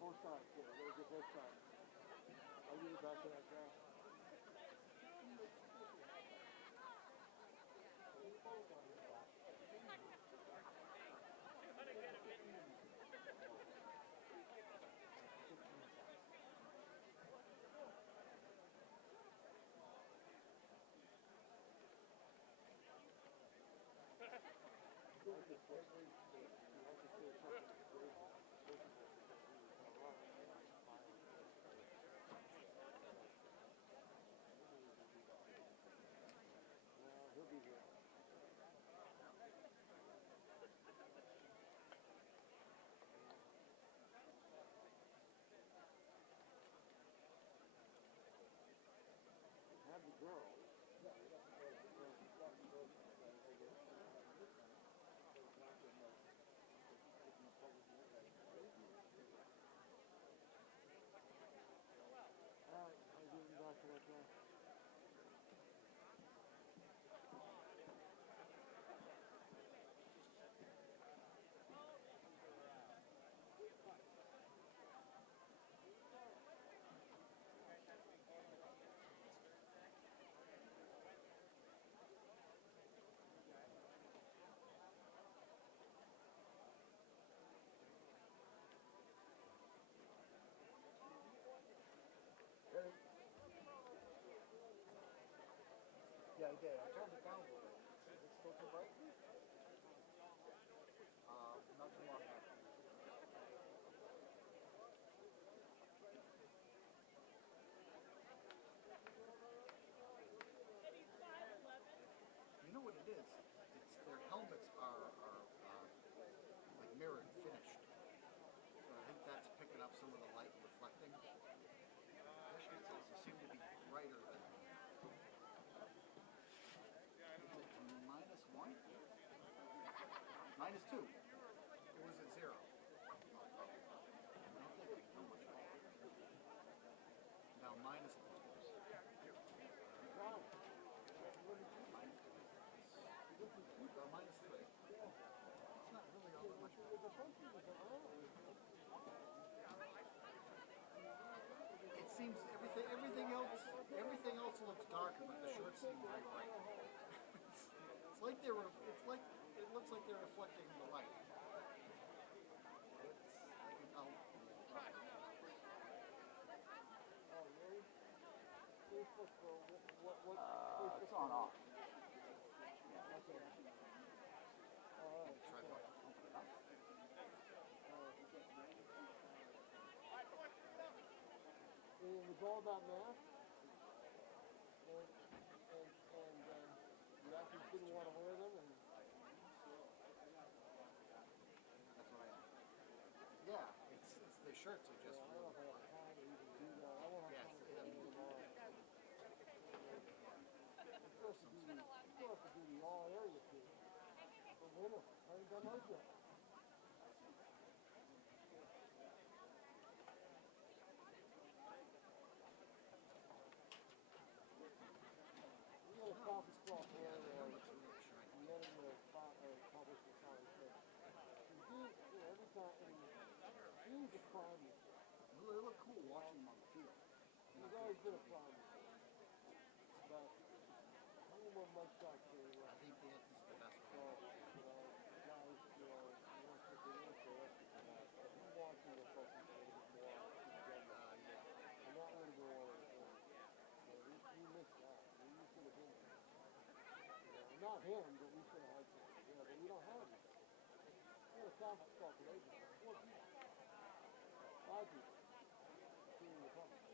Both sides, yeah, they get both sides. I'll leave it back to that guy. Yeah, I did. I turned it down a little bit. Is it still too bright? Not too long after. You know what it is? It's their helmets are like mirrored finished. So I think that's picking -2. Or was it 0? Now minus 2. Minus 3. It's not really all that much. It seems everything else looks darker, but the shirts seem very bright. It's like it looks like they're reflecting the light. It's on off. It was all about math, and the athletes didn't want to wear them, and That's what I am. Yeah, it's the shirts are just. I don't know if I have time to even do that. I won't have time to do it tomorrow. Still have to do the all area too. But winner, I haven't done those yet. We had a conference call here, the editor published this on it. Every time, Dean's a prime. They look cool watching them on the field. He's always been a prime. But I don't know what Mike Shark did. I think this is the best one. Guys, want to put the interest in that. But he wants you to focus a little bit more on the agenda. I'm not ready to go over the thing. We missed that. We should have been there. Not him, but we should have had something. But we don't have it. We had a conference call today. 4 people. 5 people. Including the public.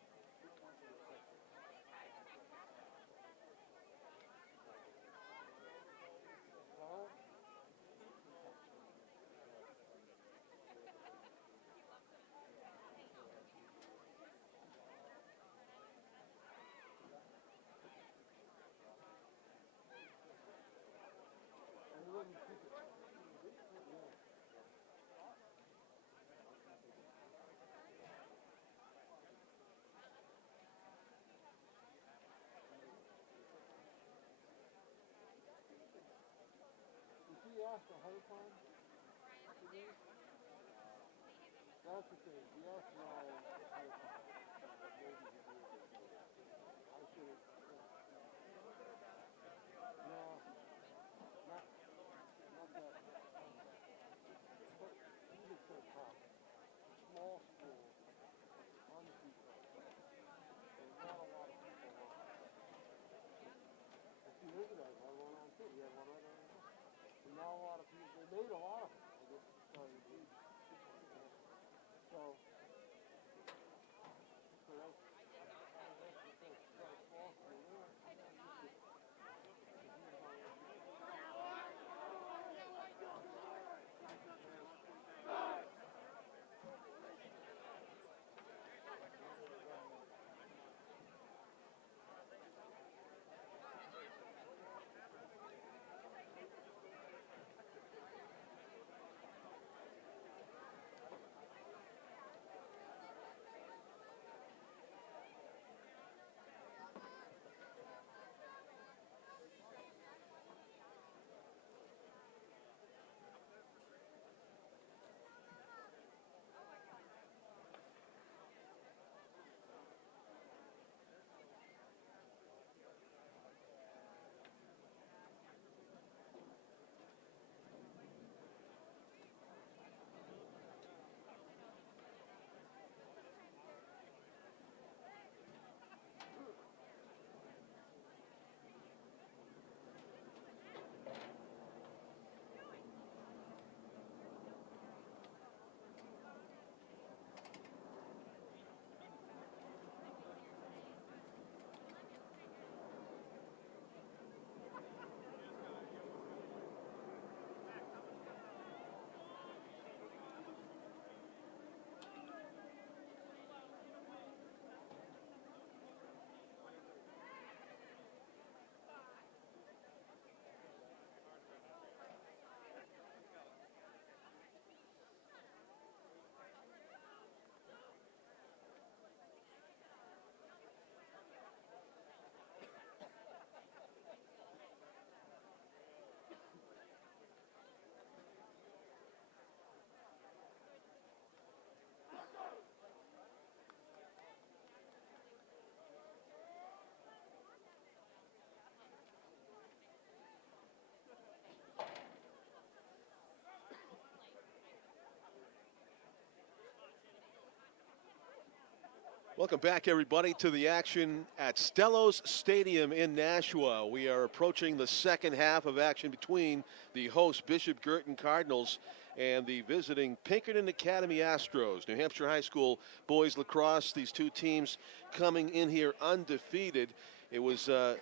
He asked ahead of time to me. That's the thing. He asked me all ahead of time. Maybe he did. I should have. No, not that. But even so tough. Small school on the defense. There's not a lot of people on. A few years ago, I had one on too. We had one right on. And now a lot of people, they made a lot of them. I guess starting to do. So, Welcome back, everybody, to the action at Stellos Stadium in Nashua. We are approaching the second half of action between the host Bishop Girton Cardinals and the visiting Pinkerton Academy Astros. New Hampshire High School boys lacrosse, these two teams coming in here undefeated. It was a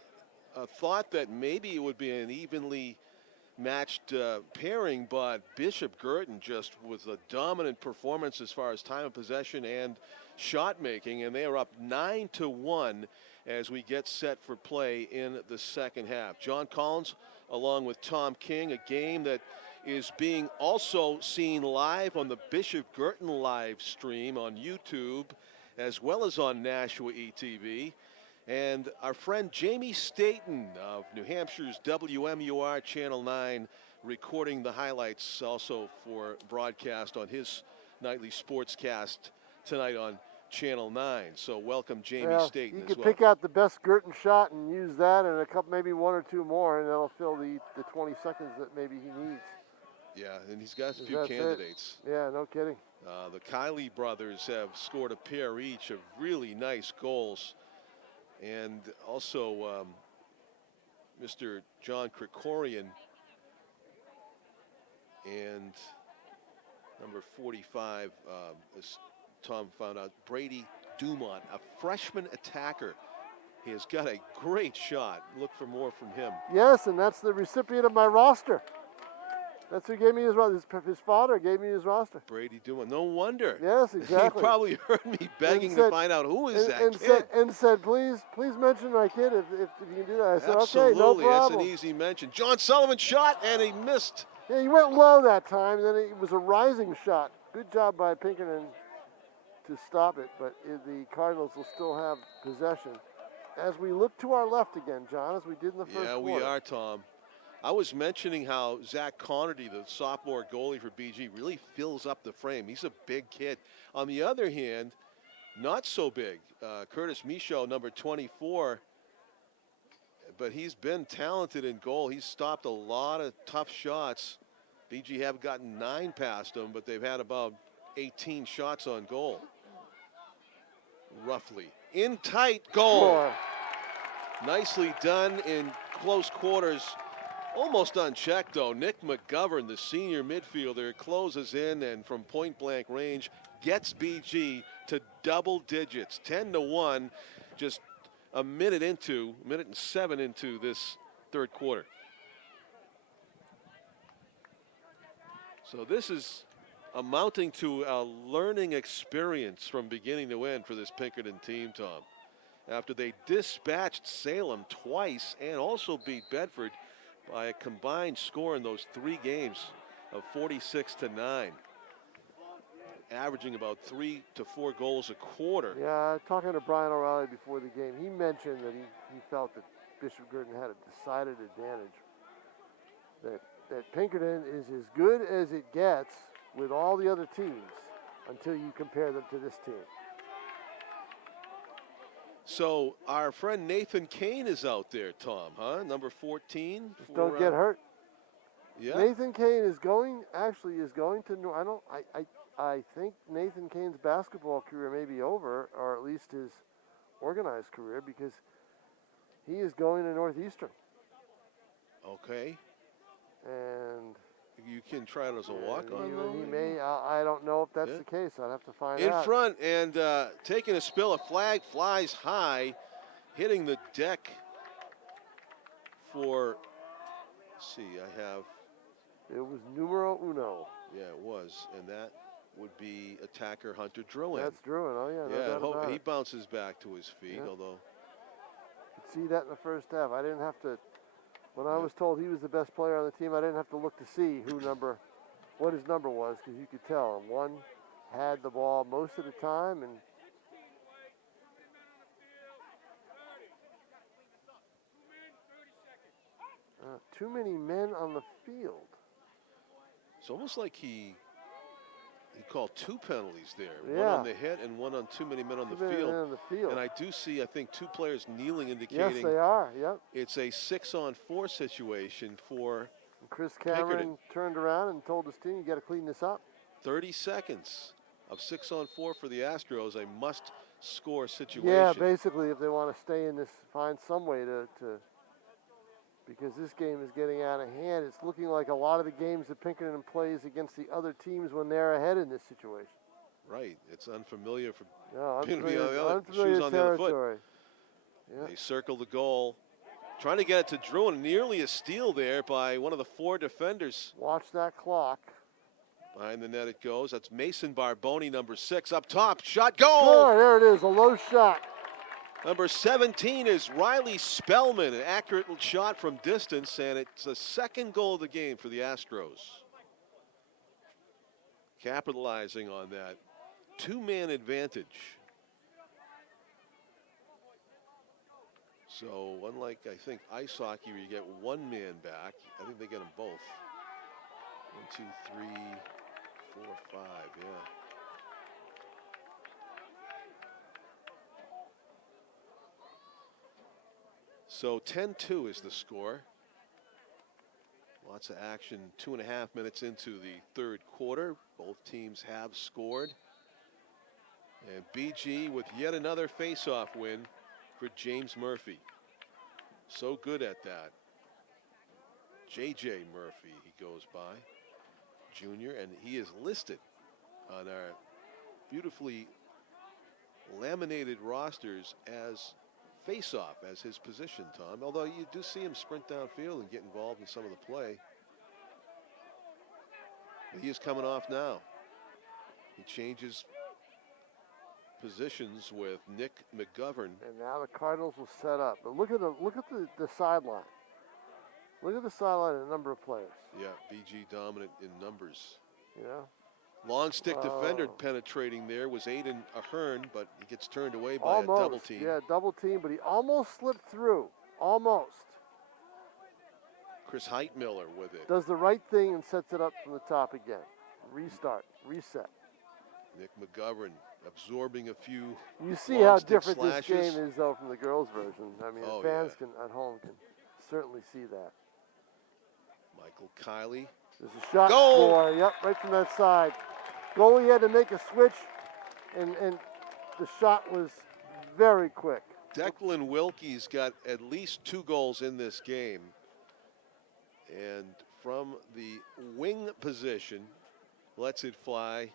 thought that maybe it would be an evenly matched pairing, but Bishop Girton just with a dominant performance as far as time of possession and shot making, and they are up 9-1 as we get set for play in the second half. John Collins along with Tom King, a game that is being also seen live on the Bishop Girton live stream on YouTube as well as on Nashua ETV. And our friend Jamie Staten of New Hampshire's WMUR Channel 9 recording the highlights also for broadcast on his nightly sportscast tonight on Channel 9. So welcome Jamie Staten. You could pick out the best Girton shot and use that and a couple, maybe one or two more, and that'll fill the 20 seconds that maybe he needs. Yeah, and he's got a few candidates. Yeah, no kidding. The Kiley brothers have scored a pair each of really nice goals. And also Mr. John Krikorian and number 45, as Tom found out, Brady Dumont, a freshman attacker. He has got a great shot. Look for more from him. Yes, and that's the recipient of my roster. That's who gave me his roster. His father gave me his roster. Brady Dumont. No wonder. Yes, exactly. He probably heard me begging to find out who is that kid. And said, please mention my kid if you can do that. I said, absolutely, okay, no problem. That's an easy mention. John Sullivan shot, and he missed. Yeah, he went low that time. Then it was a rising shot. Good job by Pinkerton to stop it, but the Cardinals will still have possession. As we look to our left again, John, as we did in the first quarter. Yeah, we are, Tom. I was mentioning how Zach Connerty, the sophomore goalie for BG, really fills up the frame. He's a big kid. On the other hand, not so big. Curtis Michaud, number 24, but he's been talented in goal. He's stopped a lot of tough shots. BG have gotten 9 past him, but they've had about 18 shots on goal, roughly. In tight, goal. Nicely done in close quarters. Almost unchecked, though. Nick McGovern, the senior midfielder, closes in and from point-blank range gets BG to double digits, 10-1, just a minute and 7 into this third quarter. So this is amounting to a learning experience from beginning to end for this Pinkerton team, Tom. After they dispatched Salem twice and also beat Bedford by a combined score in those 3 games of 46-9, averaging about 3 to 4 goals a quarter. Yeah, talking to Brian O'Reilly before the game, he mentioned that he felt that Bishop Girton had a decided advantage, that Pinkerton is as good as it gets with all the other teams until you compare them to this team. So our friend Nathan Kane is out there, Tom, huh? Number 14. Don't get hurt. Yeah. Nathan Kane is going to. I think Nathan Kane's basketball career may be over, or at least his organized career, because he is going to Northeastern. Okay. And you can try it as a walk-on, though? He may. I don't know if that's the case. I'd have to find In out. front and taking a spill. A flag flies high, hitting the deck for, let's see, I have. It was numero uno. Yeah, it was. And that would be attacker Hunter Drouin. That's Drouin. Oh, yeah. Yeah, no doubt about he it. bounces back to his feet, although. Could see that in the first half. I didn't have to. When I was told he was the best player on the team, I didn't have to look to see what his number was, because you could tell. One had the ball most of the time, and too many men on the field. It's almost like he called 2 penalties there. Yeah. One on the hit and one on too many men on the field. And I do see, I think, 2 players kneeling, indicating. Yes, they are. Yep. It's a 6-on-4 situation for Chris Cameron Pinkerton. Turned around and told his team, you got to clean this up. 30 seconds of 6-on-4 for the Astros, a must score situation. Yeah, basically, if they want to stay in this, find some way to because this game is getting out of hand. It's looking like a lot of the games that Pinkerton plays against the other teams when they're ahead in this situation. Right. It's unfamiliar for unfamiliar shoes on the other foot. territory. Yeah. They circle the goal. Trying to get it to Drew, and nearly a steal there by one of the 4 defenders. Watch that clock. Behind the net it goes. That's Mason Barboni, number 6, up top. Shot, goal! Oh, there it is, a low shot. Number 17 is Riley Spellman, an accurate shot from distance, and it's the 2nd goal of the game for the Astros. Capitalizing on that 2-man advantage. So unlike, I think, ice hockey where you get 1 man back, I think they get them both. 1, 2, 3, 4, 5, yeah. So 10-2 is the score. Lots of action, 2.5 minutes into the 3rd quarter. Both teams have scored. And BG with yet another face-off win for James Murphy. So good at that. JJ Murphy, he goes by, junior, and he is listed on our beautifully laminated rosters as face-off as his position, Tom. Although you do see him sprint downfield and get involved in some of the play. But he is coming off now. He changes positions with Nick McGovern. And now the Cardinals will set up. But look at the sideline. Look at the sideline and the number of players. Yeah, BG dominant in numbers. Yeah. Long stick defender penetrating there was Aiden Ahern, but he gets turned away by almost, a double team. Yeah, double team, but he almost slipped through. Almost. Chris Heitmiller with it. Does the right thing and sets it up from the top again. Restart, reset. Nick McGovern absorbing a few. You see how different slashes. This game is, though, from the girls' version. I mean, fans at home can certainly see that. Michael Kiley. There's a shot Goal! score. Yep, right from that side. Goalie had to make a switch, and the shot was very quick. Declan Wilkie's got at least 2 goals in this game. And from the wing position, lets it fly.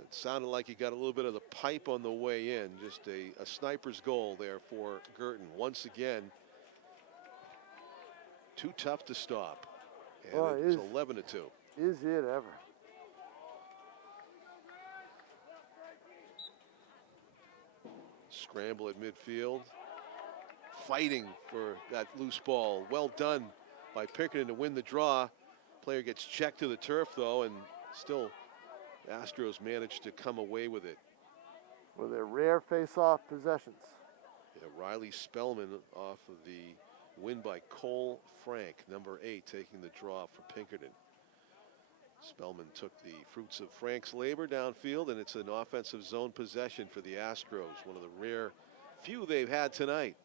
It sounded like he got a little bit of the pipe on the way in. Just a sniper's goal there for Girton. Once again, too tough to stop. And it's 11-2. Is it ever? Scramble at midfield. Fighting for that loose ball. Well done by Pinkerton to win the draw. Player gets checked to the turf, though, and still Astros managed to come away with it. With their rare face-off possessions. Yeah, Riley Spellman off of the win by Cole Frank, number 8, taking the draw for Pinkerton. Spellman took the fruits of Frank's labor downfield, and it's an offensive zone possession for the Astros. One of the rare few they've had tonight.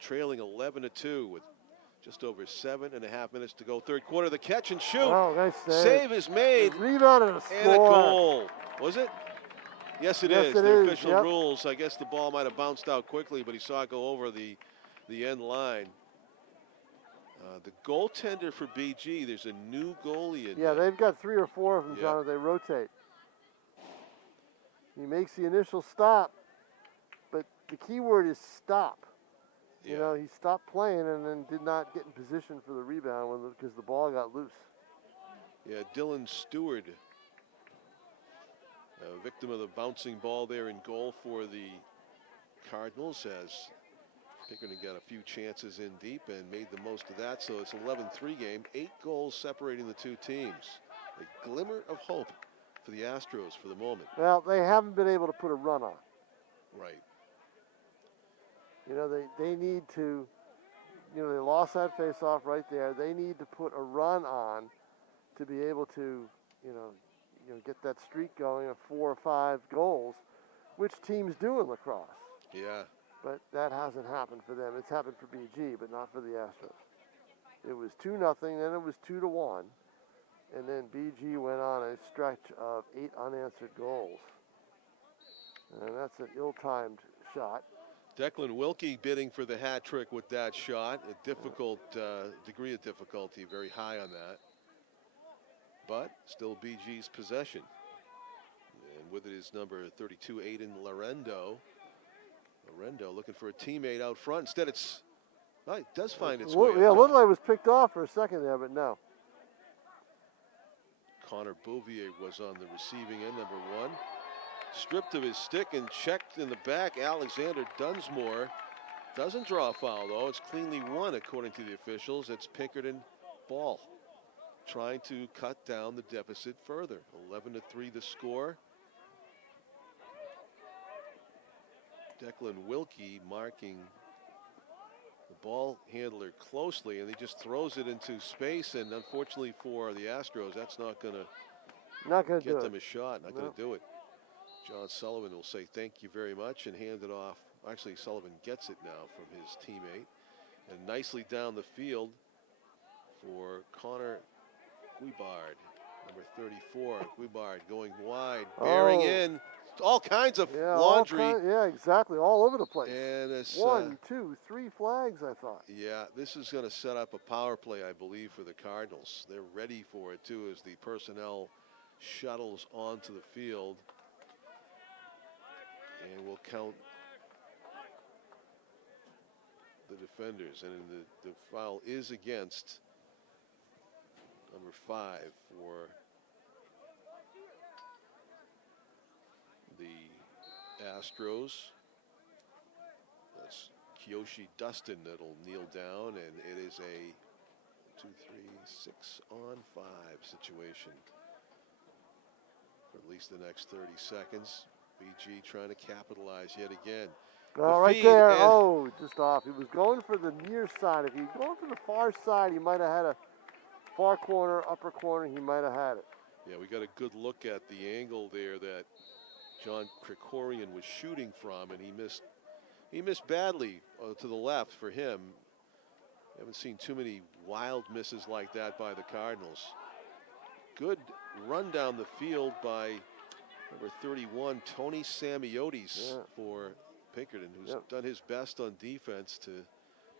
Trailing 11-2 with just over 7.5 minutes to go. 3rd quarter, the catch and shoot. Oh, nice save. Save is made. Rebound and a score. And a goal. Was it? Yes, it is. The official Yep. rules. I guess the ball might have bounced out quickly, but he saw it go over the end line. The goaltender for BG, there's a new goalie in Yeah, there. they've got 3 or 4 of them, John, as they rotate. He makes the initial stop, but the key word is stop. Yeah. You know, he stopped playing and then did not get in position for the rebound because the ball got loose. Yeah, Dylan Stewart, a victim of the bouncing ball there in goal for the Cardinals, as Pinkerton got a few chances in deep and made the most of that. So it's 11-3 game, 8 goals separating the 2 teams. A glimmer of hope for the Astros for the moment. Well, they haven't been able to put a run on. Right. You know, they need to, you know, they lost that face-off right there. They need to put a run on to be able to, you know, get that streak going of 4 or 5 goals, which teams do in lacrosse. Yeah. But that hasn't happened for them. It's happened for BG, but not for the Astros. It was 2-0, then it was 2-1, and then BG went on a stretch of 8 unanswered goals. And that's an ill-timed shot. Declan Wilkie bidding for the hat trick with that shot. A difficult degree of difficulty, very high on that. But still BG's possession. And with it is number 32, Aiden Lorendo. Lorendo looking for a teammate out front. Instead, it's, it does find its way. Yeah, it looked like it was picked off for a second there, but no. Connor Bouvier was on the receiving end, number 1. Stripped of his stick and checked in the back. Alexander Dunsmore doesn't draw a foul, though. It's cleanly won, according to the officials. It's Pinkerton ball, trying to cut down the deficit further. 11-3 the score. Declan Wilkie marking the ball handler closely, and he just throws it into space. And unfortunately for the Astros, that's not going to get them a shot. Not going to do it. John Sullivan will say thank you very much and hand it off. Actually, Sullivan gets it now from his teammate. And nicely down the field for Connor Guibard, number 34. Guibard going wide, bearing in all kinds of laundry. Yeah, exactly, all over the place. And it's 1, 2, 3 flags, I thought. Yeah, this is going to set up a power play, I believe, for the Cardinals. They're ready for it, too, as the personnel shuttles onto the field. And we'll count the defenders. And the foul is against number 5 for the Astros. That's Kiyoshi Dustin that'll kneel down, and it is a 2, 3, 6 on 5 situation for at least the next 30 seconds. BG trying to capitalize yet again. Right there. Oh, just off. He was going for the near side. If he was going for the far side, he might have had a far corner, upper corner. He might have had it. Yeah, we got a good look at the angle there that John Krikorian was shooting from, and he missed badly to the left for him. Haven't seen too many wild misses like that by the Cardinals. Good run down the field by number 31, Tony Samiotis for Pinkerton, who's done his best on defense to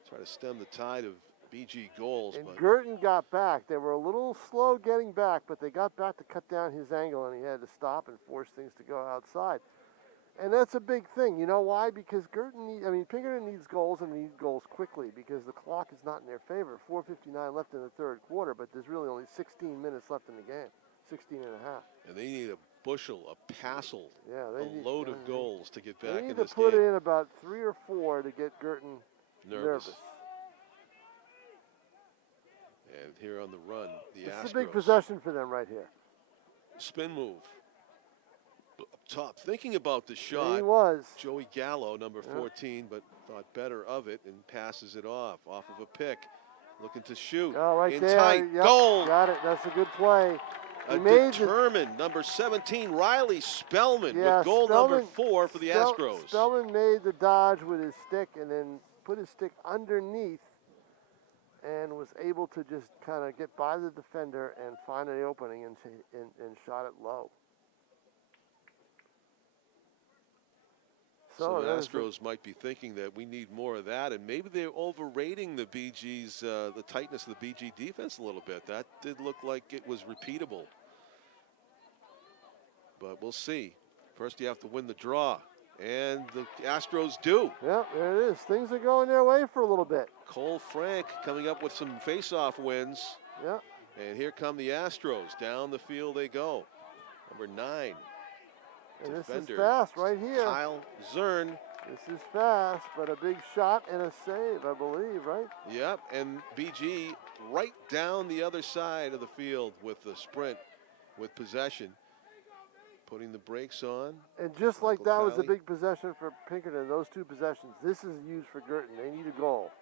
try to stem the tide of BG goals. And Girton got back. They were a little slow getting back, but they got back to cut down his angle, and he had to stop and force things to go outside. And that's a big thing. You know why? Because Pinkerton needs goals, and needs goals quickly because the clock is not in their favor. 4:59 left in the third quarter, but there's really only 16 minutes left in the game, 16 and a half. And they need a bushel, a passel, a load of goals to get back in this game. They need to put in about 3 or 4 to get Girton nervous. And here on the run, the Astros. It's a big possession for them right here. Spin move. Up top, thinking about the shot. He was. Joey Gallo, number 14, but thought better of it and passes it off of a pick. Looking to shoot. Right in there. tight. Yep, goal. Got it. That's a good play. A determined number 17, Riley Spellman, with goal number 4 for the Astros. Spellman made the dodge with his stick and then put his stick underneath and was able to just kind of get by the defender and find an opening and shot it low. So the Astros might be thinking that we need more of that, and maybe they're overrating the BG's, the tightness of the BG defense a little bit. That did look like it was repeatable. But we'll see. First you have to win the draw, and the Astros do. Yeah, there it is. Things are going their way for a little bit. Cole Frank coming up with some face-off wins. Yeah. And here come the Astros. Down the field they go. Number 9. And defender, this is fast right here. Kyle Zern. This is fast, but a big shot and a save, I believe, right? Yep, and BG right down the other side of the field with the sprint, with possession. Putting the brakes on. And just like that was a big possession for Pinkerton, those 2 possessions, this is used for Girton. They need a goal.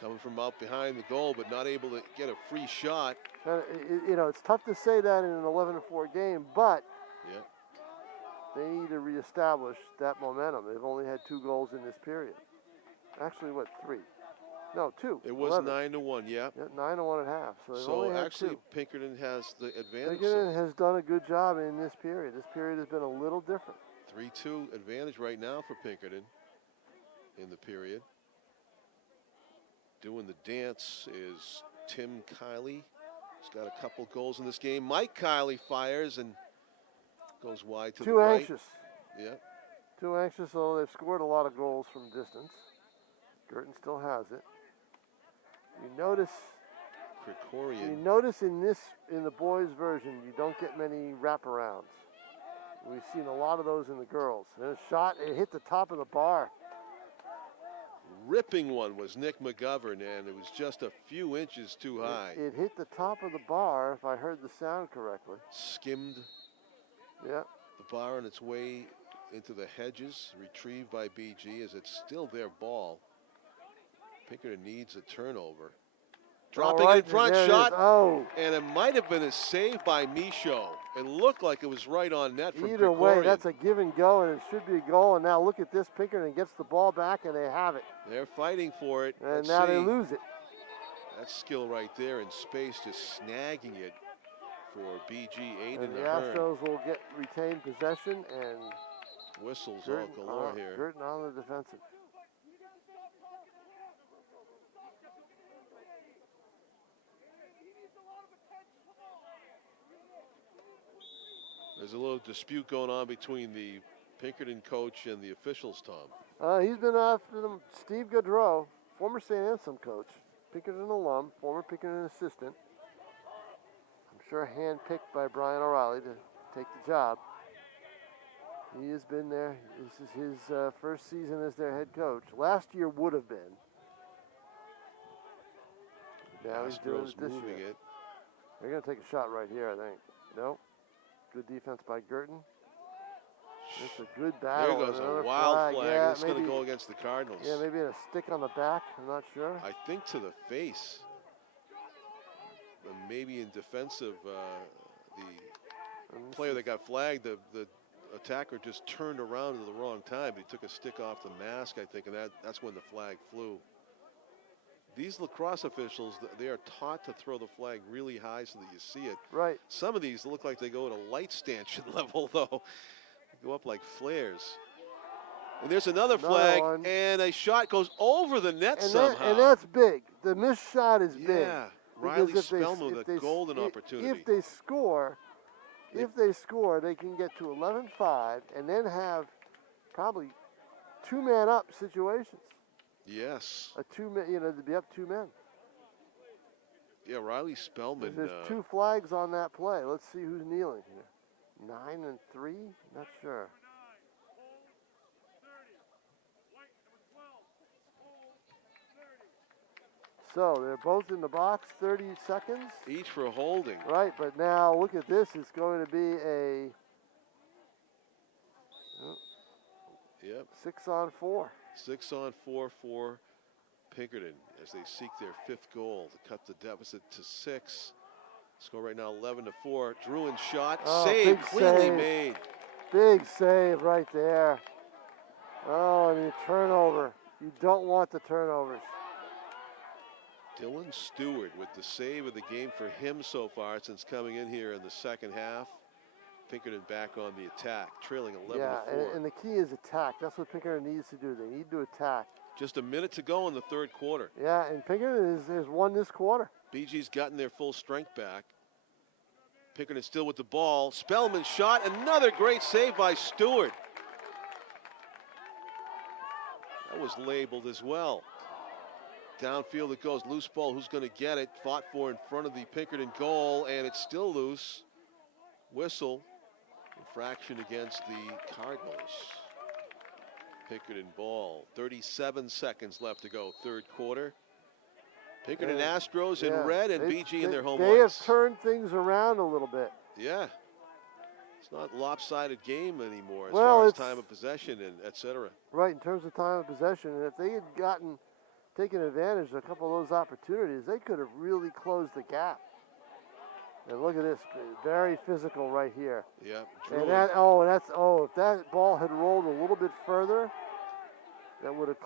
Coming from out behind the goal, but not able to get a free shot. It's tough to say that in an 11-4 game, but they need to reestablish that momentum. They've only had 2 goals in this period. Actually, what, 3? No, 2. It was 9-1, yeah. 9-1 at half. So actually, Pinkerton has the advantage. Pinkerton has done a good job in this period. This period has been a little different. 3-2 advantage right now for Pinkerton in the period. Doing the dance is Tim Kiley. He's got a couple goals in this game. Mike Kiley fires and goes wide to the right. Too anxious. Yeah. Too anxious, although they've scored a lot of goals from distance. Girton still has it. You notice in the boys' version, you don't get many wraparounds. We've seen a lot of those in the girls. And a shot, it hit the top of the bar. Ripping one was Nick McGovern, and it was just a few inches too high. It hit the top of the bar, if I heard the sound correctly. Skimmed the bar on its way into the hedges, retrieved by BG as it's still their ball. Pinkerton needs a turnover. Dropping in front, shot, and it might have been a save by Michaud. It looked like it was right on net from Either way, that's a give and go, and it should be a goal. And now look at this, Pinkerton gets the ball back, and they have it. They're fighting for it. And now they lose it. That's skill right there in space, just snagging it for BG Aiden. And the Astros will retain possession, and whistles all galore here. Girton on the defensive. There's a little dispute going on between the Pinkerton coach and the officials, Tom. He's been after them. Steve Gaudreau, former St. Anselm coach, Pinkerton alum, former Pinkerton assistant. I'm sure handpicked by Brian O'Reilly to take the job. He has been there. This is his first season as their head coach. Last year would have been. Now he's doing it this year. They're going to take a shot right here, I think. Nope. Good defense by Girton. It's a good battle. There goes a wild flag. Yeah, it's going to go against the Cardinals. Yeah, maybe a stick on the back. I'm not sure. I think to the face. But maybe in defense of the player that got flagged, the attacker just turned around at the wrong time. He took a stick off the mask, I think, and that's when the flag flew. These lacrosse officials, they are taught to throw the flag really high so that you see it. Right. Some of these look like they go at a light stanchion level, though. They go up like flares. And there's another flag, and a shot goes over the net somehow. And that's big. The missed shot is big. Yeah, Riley Spellman with a golden opportunity. If they score, they can get to 11-5 and then have probably two-man up situations. Yes. To be up 2 men. Yeah, Riley Spellman. There's 2 flags on that play. Let's see who's kneeling here. 9 and 3? Not sure. So they're both in the box, 30 seconds. Each for holding. Right, but now look at this. It's going to be a 6-on-4. 6-on-4 for Pinkerton as they seek their 5th goal to cut the deficit to 6. Score right now 11-4. Druin shot, save, cleanly made. Big save right there. Oh, and the turnover. You don't want the turnovers. Dylan Stewart with the save of the game for him so far since coming in here in the second half. Pinkerton back on the attack, trailing 11-4. Yeah, and the key is attack. That's what Pinkerton needs to do. They need to attack. Just a minute to go in the 3rd quarter. Yeah, and Pinkerton has won this quarter. BG's gotten their full strength back. Pinkerton still with the ball. Spellman shot, another great save by Stewart. That was labeled as well. Downfield it goes, loose ball, who's going to get it? Fought for in front of the Pinkerton goal, and it's still loose. Whistle. Infraction against the Cardinals. Pinkerton ball. 37 seconds left to go, 3rd quarter. Pinkerton Astros in red and BG in their home whites. They have turned things around a little bit. Yeah. It's not a lopsided game anymore as far as time of possession and et cetera. Right, in terms of time of possession. And if they had taken advantage of a couple of those opportunities, they could have really closed the gap. And look at this, very physical right here. Yeah. And if that ball had rolled a little bit further, that would have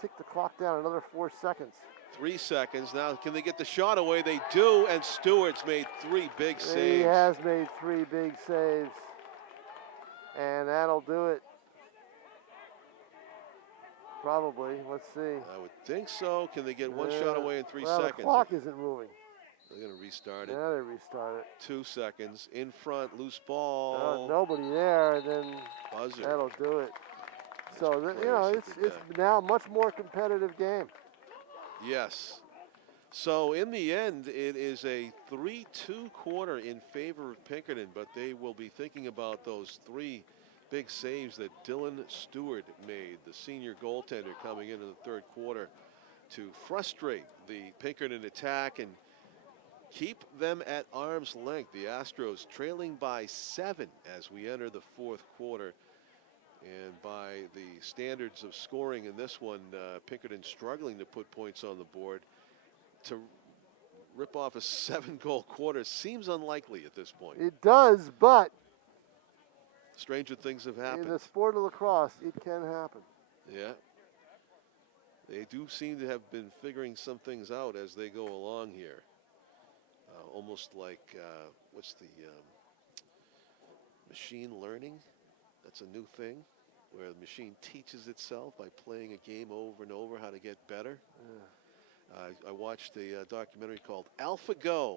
ticked the clock down another 4 seconds. 3 seconds. Now, can they get the shot away? They do, and Stewart's made 3 big saves. He has made 3 big saves. And that'll do it. Probably. Let's see. I would think so. Can they get one shot away in 3 seconds? The clock isn't moving. They're going to restart it. Yeah, they restart it. 2 seconds. In front, loose ball. Nobody there, and then buzzer. That'll do it. So, it's now a much more competitive game. Yes. So, in the end, it is a 3-2 quarter in favor of Pinkerton, but they will be thinking about those 3 big saves that Dylan Stewart made, the senior goaltender, coming into the third quarter to frustrate the Pinkerton attack and keep them at arm's length. The Astros trailing by 7 as we enter the fourth quarter. And by the standards of scoring in this one, Pinkerton struggling to put points on the board. To rip off a 7-goal quarter seems unlikely at this point. It does, but stranger things have happened. In the sport of lacrosse, it can happen. Yeah. They do seem to have been figuring some things out as they go along here. Almost like, what's the machine learning? That's a new thing where the machine teaches itself by playing a game over and over how to get better. Yeah. I watched a documentary called AlphaGo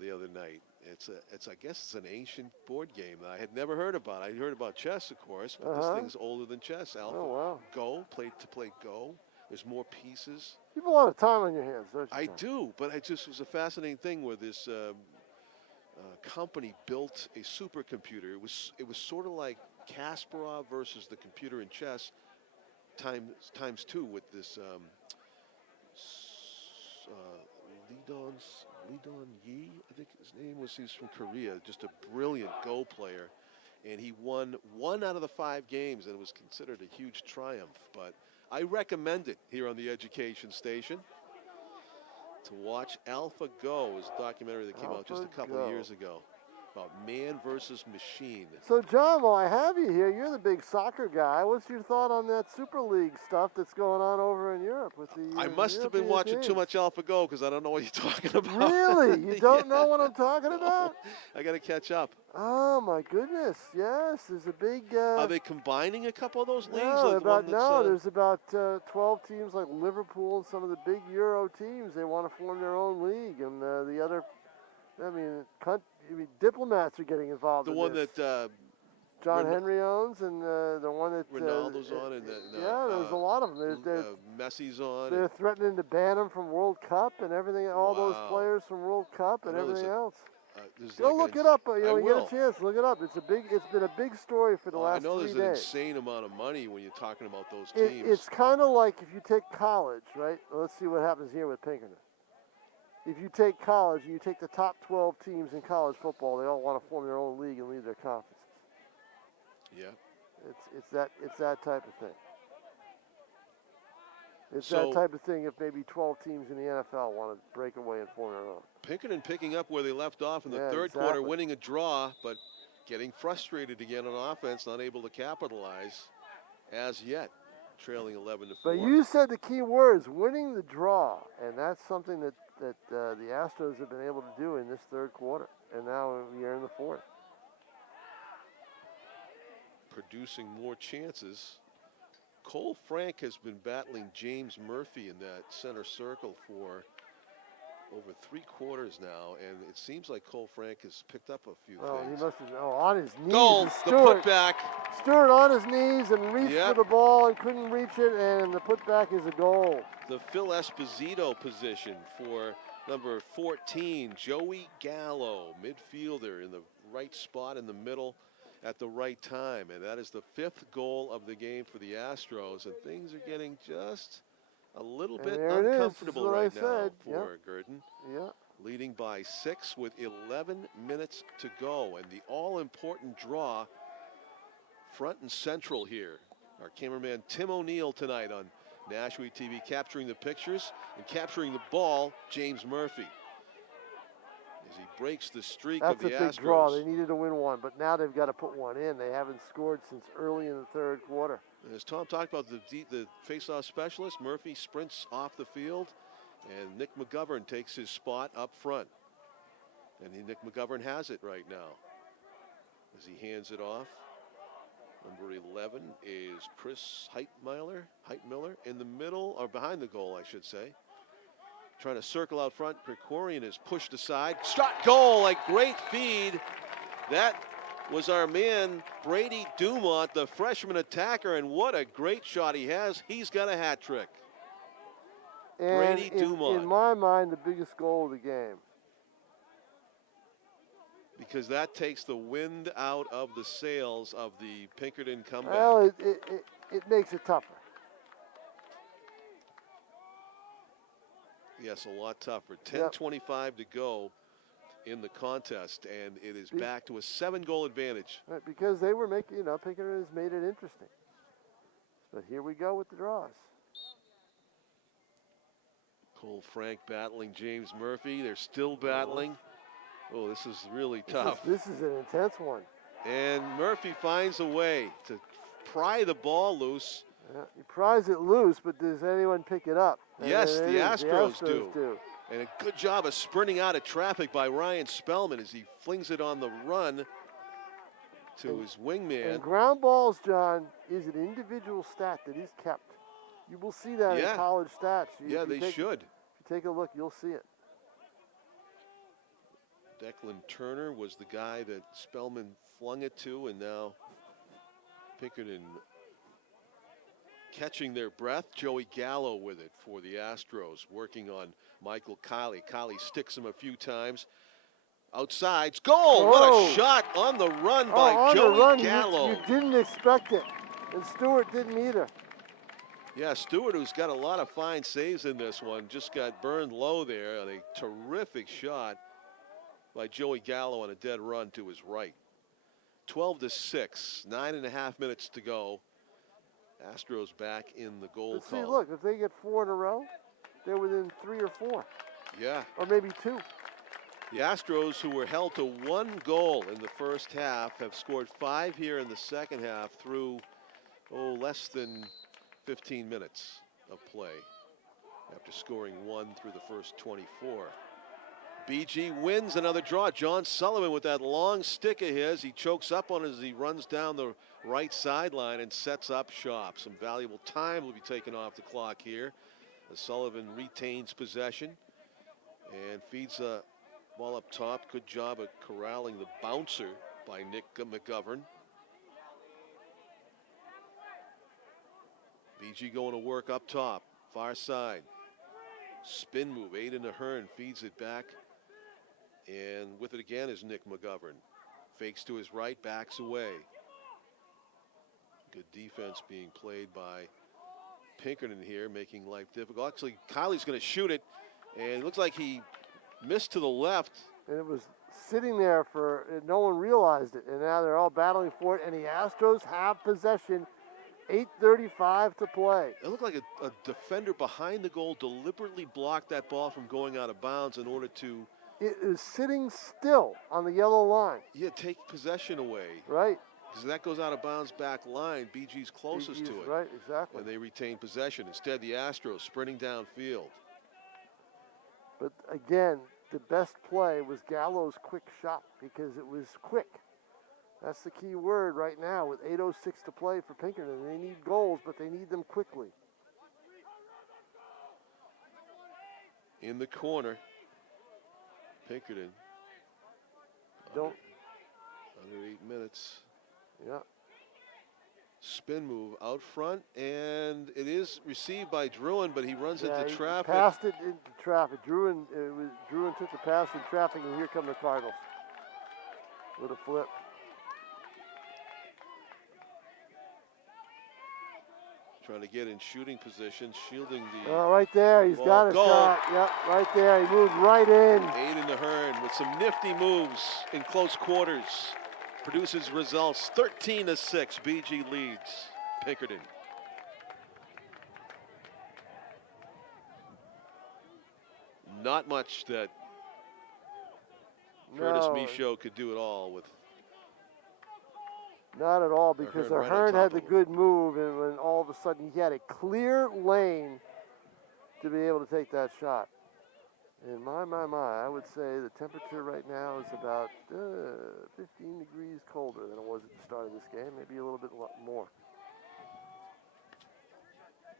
the other night. I guess it's an ancient board game that I had never heard about. I heard about chess, of course, but this thing's older than chess. AlphaGo, to play Go. There's more pieces. You have a lot of time on your hands, don't you? I do, but it just was a fascinating thing where this company built a supercomputer. It was sort of like Kasparov versus the computer in chess times 2 with this Lee-Don Yi, I think his name was. He's from Korea, just a brilliant Go player. And he won 1 out of the 5 games, and it was considered a huge triumph. But I recommend it here on the education station to watch AlphaGo. Is a documentary that came out just a couple of years ago about man versus machine. So, John, while I have you here, you're the big soccer guy. What's your thought on that Super League stuff that's going on over in Europe with the I must have been watching too much AlphaGo because I don't know what you're talking about. Really? You don't know what I'm talking about? I got to catch up. Oh, my goodness. Yes, there's a big... Are they combining a couple of those leagues? No, there's about 12 teams like Liverpool and some of the big Euro teams. They want to form their own league. And the other... diplomats are getting involved. The one that John Henry owns, and the one that Ronaldo's on, and there's a lot of them. Messi's on. They're threatening to ban him from World Cup and everything. All those players from World Cup and everything else. Go look it up. You get a chance. Look it up. It's been a big story for the last 3 days. I know there's an insane amount of money when you're talking about those teams. It's kind of like if you take college, right? Let's see what happens here with Pinkerton. If you take college and you take the top 12 teams in college football, they all want to form their own league and lead their conferences. Yeah. It's that type of thing. It's that type of thing if maybe 12 teams in the NFL want to break away and form their own. Pinkerton picking up where they left off in the third quarter, winning a draw, but getting frustrated again on offense, not able to capitalize as yet, trailing 11-4. But you said the key words, winning the draw, and that's something that the Astros have been able to do in this third quarter, and now we are in the fourth. Producing more chances. Cole Frank has been battling James Murphy in that center circle for over 3 quarters now, and it seems like Cole Frank has picked up a few things. He must have, on his knees. Goal, the putback. Stewart on his knees and reached for the ball and couldn't reach it, and the putback is a goal. The Phil Esposito position for number 14, Joey Gallo, midfielder in the right spot in the middle at the right time. And that is the 5th goal of the game for the Astros. And things are getting just a little bit uncomfortable right now for Gurdon. Yeah. Leading by 6 with 11 minutes to go. And the all-important draw front and central here. Our cameraman Tim O'Neill tonight on Nashua TV capturing the pictures and capturing the ball, James Murphy. As he breaks the streak of the Astros. That's a big draw. They needed to win one, but now they've got to put one in. They haven't scored since early in the third quarter. And as Tom talked about the face-off specialist, Murphy sprints off the field, and Nick McGovern takes his spot up front. And Nick McGovern has it right now. as he hands it off. Number 11 is Chris Heitmiller in the middle, or behind the goal, I should say. Trying to circle out front. Krikorian is pushed aside. Shot goal, a great feed. That was our man, Brady Dumont, the freshman attacker, and what a great shot he has. He's got a hat trick. And Brady Dumont. In my mind, the biggest goal of the game. Because that takes the wind out of the sails of the Pinkerton comeback. Well, it makes it tougher. Yes, a lot tougher. 10:25 to go in the contest, and it is back to a 7-goal advantage. Right, because they were making, Pinkerton has made it interesting. But here we go with the draws. Cole Frank battling James Murphy. They're still battling. Oh, this is really tough. This is an intense one. And Murphy finds a way to pry the ball loose. Yeah, he pries it loose, but does anyone pick it up? Yes, the Astros do. And a good job of sprinting out of traffic by Ryan Spellman as he flings it on the run to his wingman. And ground balls, John, is an individual stat that is kept. You will see that in college stats. They should. If you take a look, you'll see it. Declan Turner was the guy that Spellman flung it to, and now Pinkerton catching their breath. Joey Gallo with it for the Astros, working on Michael Kiley. Kiley sticks him a few times. Outside, goal! What a shot on the run by Joey Gallo. You didn't expect it, and Stewart didn't either. Yeah, Stewart, who's got a lot of fine saves in this one, just got burned low there on a terrific shot by Joey Gallo on a dead run to his right. 12-6, 9.5 minutes to go. Astros back in the goal column. See, look, if they get 4 in a row, they're within 3 or 4. Yeah. Or maybe 2. The Astros, who were held to 1 goal in the first half, have scored 5 here in the second half through, less than 15 minutes of play after scoring 1 through the first 24. BG wins another draw. John Sullivan with that long stick of his. He chokes up on it as he runs down the right sideline and sets up shop. Some valuable time will be taken off the clock here as Sullivan retains possession and feeds a ball up top. Good job of corralling the bouncer by Nick McGovern. BG going to work up top, far side. Spin move, Aiden Ahern feeds it back. And with it again is Nick McGovern. Fakes to his right, backs away. Good defense being played by Pinkerton here, making life difficult. Actually, Kiley's going to shoot it, and it looks like he missed to the left. And it was sitting there no one realized it, and now they're all battling for it, and the Astros have possession. 8:35 to play. It looked like a defender behind the goal deliberately blocked that ball from going out of bounds in order to... It is sitting still on the yellow line. Yeah, take possession away. Right. Because that goes out of bounds back line. BG's closest to it. Right, exactly. And they retain possession. Instead, the Astros sprinting downfield. But again, the best play was Gallo's quick shot because it was quick. That's the key word right now with 8:06 to play for Pinkerton. They need goals, but they need them quickly. In the corner, Pinkerton. Under 8 minutes. Yeah. Spin move out front, and it is received by Druin, but he runs into traffic. Passed it into traffic. Druin took the pass in traffic, and here come the Cardinals with a flip. Trying to get in shooting position, shielding the right there, he's got a shot. Yep, right there, he moves right in. Aiden Ahern with some nifty moves in close quarters. Produces results, 13-6, BG leads Pinkerton. Not much that Curtis Michaud could do it all with. Not at all, because Ahern had the good move, and when all of a sudden he had a clear lane to be able to take that shot. And my, I would say the temperature right now is about 15 degrees colder than it was at the start of this game, maybe a little bit more.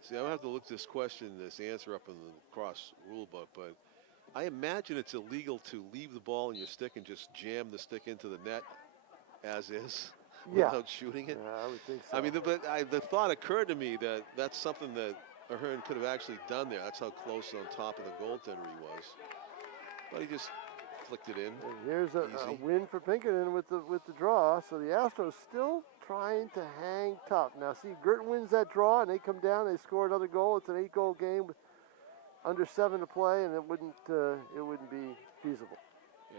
See, I'll have to look this answer up in the lacrosse rule book, but I imagine it's illegal to leave the ball in your stick and just jam the stick into the net as is without shooting it. Yeah, I would think so. I mean, the thought occurred to me that that's something that Ahern could have actually done there. That's how close on top of the goaltender he was. But he just flicked it in. And here's a win for Pinkerton with the draw. So the Astros still trying to hang tough. Now, see, Girton wins that draw, and they come down. They score another goal. It's an 8-goal game with under 7 to play, and it wouldn't be feasible.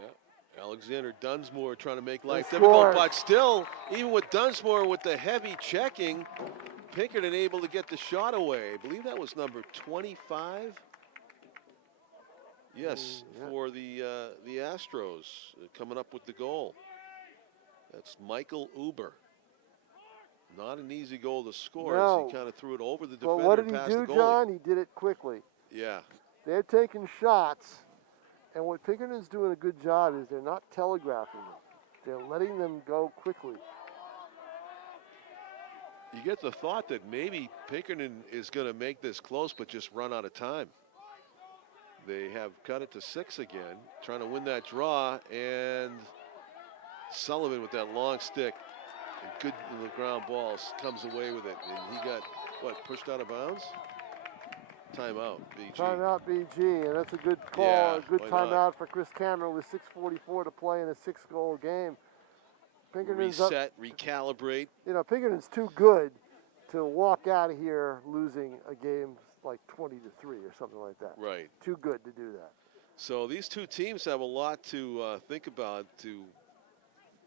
Yeah. Alexander Dunsmore trying to make life difficult, but still, even with Dunsmore with the heavy checking, Pinkerton able to get the shot away. I believe that was number 25. Yes, for the Astros coming up with the goal. That's Michael Uber. Not an easy goal to score. No. As he kind of threw it over the defender. Well, what did he past do, the goalie. John? He did it quickly. Yeah. They're taking shots, and what Pinkerton's doing a good job is they're not telegraphing them. They're letting them go quickly. You get the thought that maybe Pinkerton is going to make this close, but just run out of time. They have cut it to 6 again, trying to win that draw, and Sullivan with that long stick, good in the ground balls, comes away with it, and he got, pushed out of bounds? Timeout, BG. Timeout, BG, and that's a good call, a good timeout for Chris Cameron with 6:44 to play in a 6-goal game. Pinkerton's reset, recalibrate. You know, Pinkerton's too good to walk out of here losing a game like 20-3 or something like that. Right. Too good to do that. So these two teams have a lot to think about, to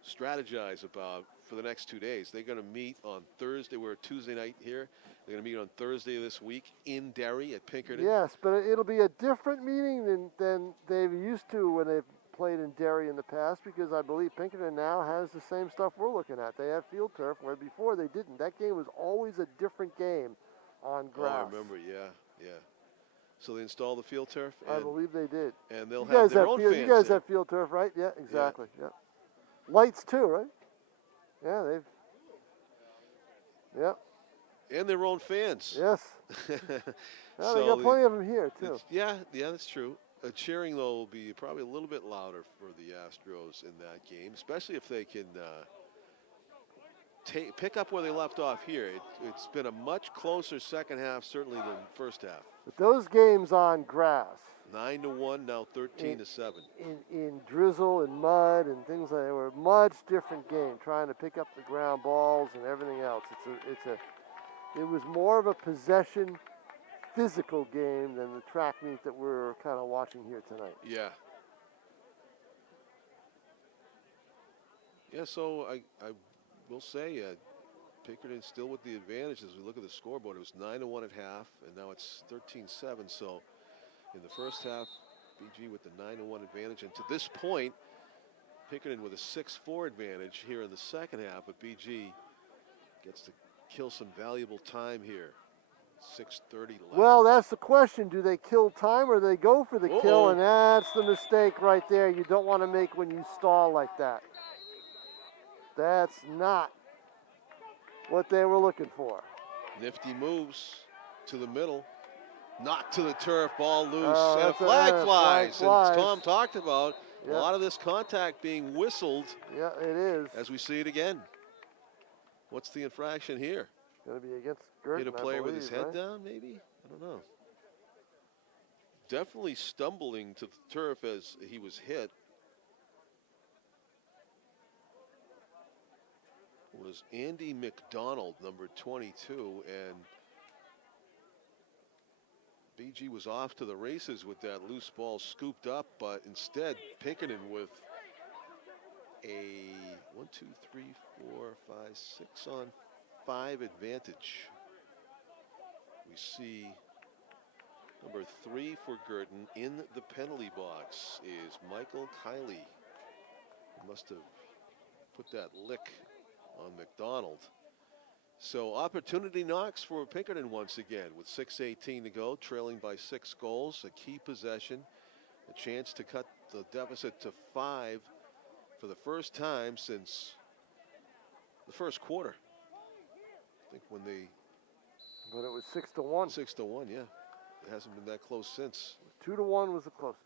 strategize about for the next 2 days. They're going to meet on Thursday. We're Tuesday night here. They're going to meet on Thursday this week in Derry at Pinkerton. Yes, but it'll be a different meeting than they've used to when they've played in Derry in the past, because I believe Pinkerton now has the same stuff we're looking at. They have field turf, where before they didn't. That game was always a different game on grass. Oh, I remember, yeah. So they installed the field turf? I believe they did. And they'll have their own fans. You guys have field turf, right? Yeah, exactly. Yeah. Lights too, right? Yeah, And their own fans. Yes. Well, they got plenty of them here too. Yeah, that's true. Cheering, though, will be probably a little bit louder for the Astros in that game, especially if they can pick up where they left off here. It's been a much closer second half, certainly, than first half. But those games on grass, 9-1, now 13-7. In drizzle and mud and things like that, were a much different game. Trying to pick up the ground balls and everything else. It was more of a possession, physical game than the track meet that we're kind of watching here tonight. Yeah. Yeah, so I will say Pinkerton still with the advantage as we look at the scoreboard. It was 9-1 at half, and now it's 13-7. So in the first half, BG with the 9-1 advantage. And to this point, Pinkerton with a 6-4 advantage here in the second half, but BG gets to kill some valuable time here. 6:30 left. Well, that's the question. Do they kill time or do they go for the kill? And that's the mistake right there you don't want to make when you stall like that. That's not what they were looking for. Nifty moves to the middle. Knocked to the turf, ball loose, and a flag flies. And flies. as Tom talked about, a lot of this contact being whistled. Yeah, it is. As we see it again. What's the infraction here? Going to be against Girton, Hit a player with his head right? down, maybe? I don't know. Definitely stumbling to the turf as he was hit. Was Andy McDonald, number 22, and BG was off to the races with that loose ball scooped up, but instead Pinkerton with a 1, 2, 3, 4, 5, 6 on 5 advantage. We see number 3 for Girton in the penalty box is Michael Kiley. He must have put that lick on McDonald. So opportunity knocks for Pinkerton once again with 6:18 to go, trailing by 6 goals, a key possession. A chance to cut the deficit to 5 for the first time since the first quarter. I think when they. But it was 6-1. 6-1, yeah. It hasn't been that close since. 2-1 was the closest.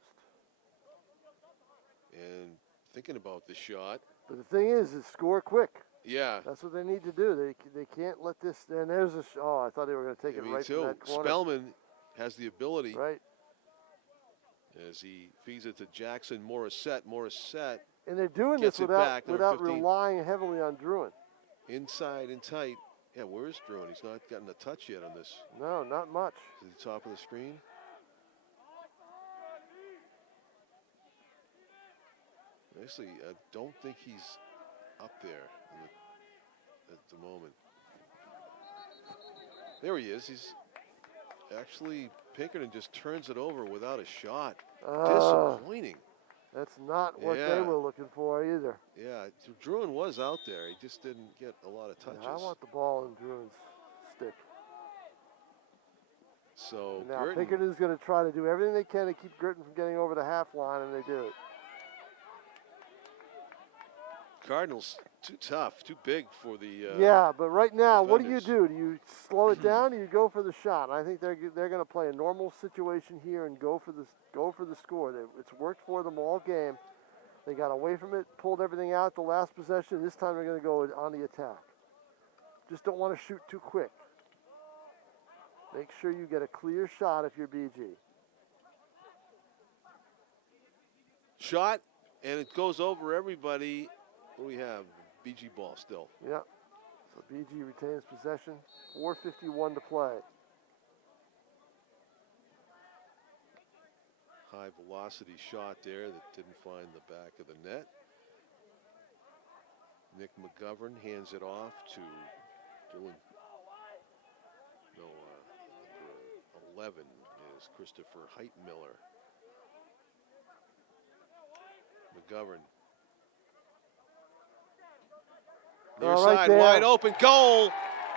And thinking about the shot. But the thing is score quick. Yeah. That's what they need to do. They can't let this. And there's a. Oh, I thought they were going to take it right too. from that corner. Spellman has the ability. Right. As he feeds it to Jackson Morissette. Morissette. And they're doing this without relying heavily on Druin. Inside and tight. Yeah, where's Druin? He's not gotten a touch yet on this. No, not much. At the top of the screen. Actually, I don't think he's up there at the moment. There he is. He's actually, Pinkerton just turns it over without a shot. Disappointing. That's not what they were looking for either. Yeah, Druin was out there. He just didn't get a lot of touches. Yeah, I want the ball in Druin's stick. So now Pinkerton's going to try to do everything they can to keep Girton from getting over the half line, and they do it. Cardinals too tough, too big for the. Yeah, but right now, defenders. what do? Do you slow it down, or you go for the shot? I think they're going to play a normal situation here and go for the score. It's worked for them all game. They got away from it, pulled everything out the last possession. This time they're going to go on the attack. Just don't want to shoot too quick. Make sure you get a clear shot if you're BG. Shot, and it goes over everybody. What do we have? BG ball still. Yeah. So BG retains possession. 4:51 to play. High velocity shot there that didn't find the back of the net. Nick McGovern hands it off to Dylan. No, number 11 is Christopher Heitmiller. McGovern. Near side, wide open, goal!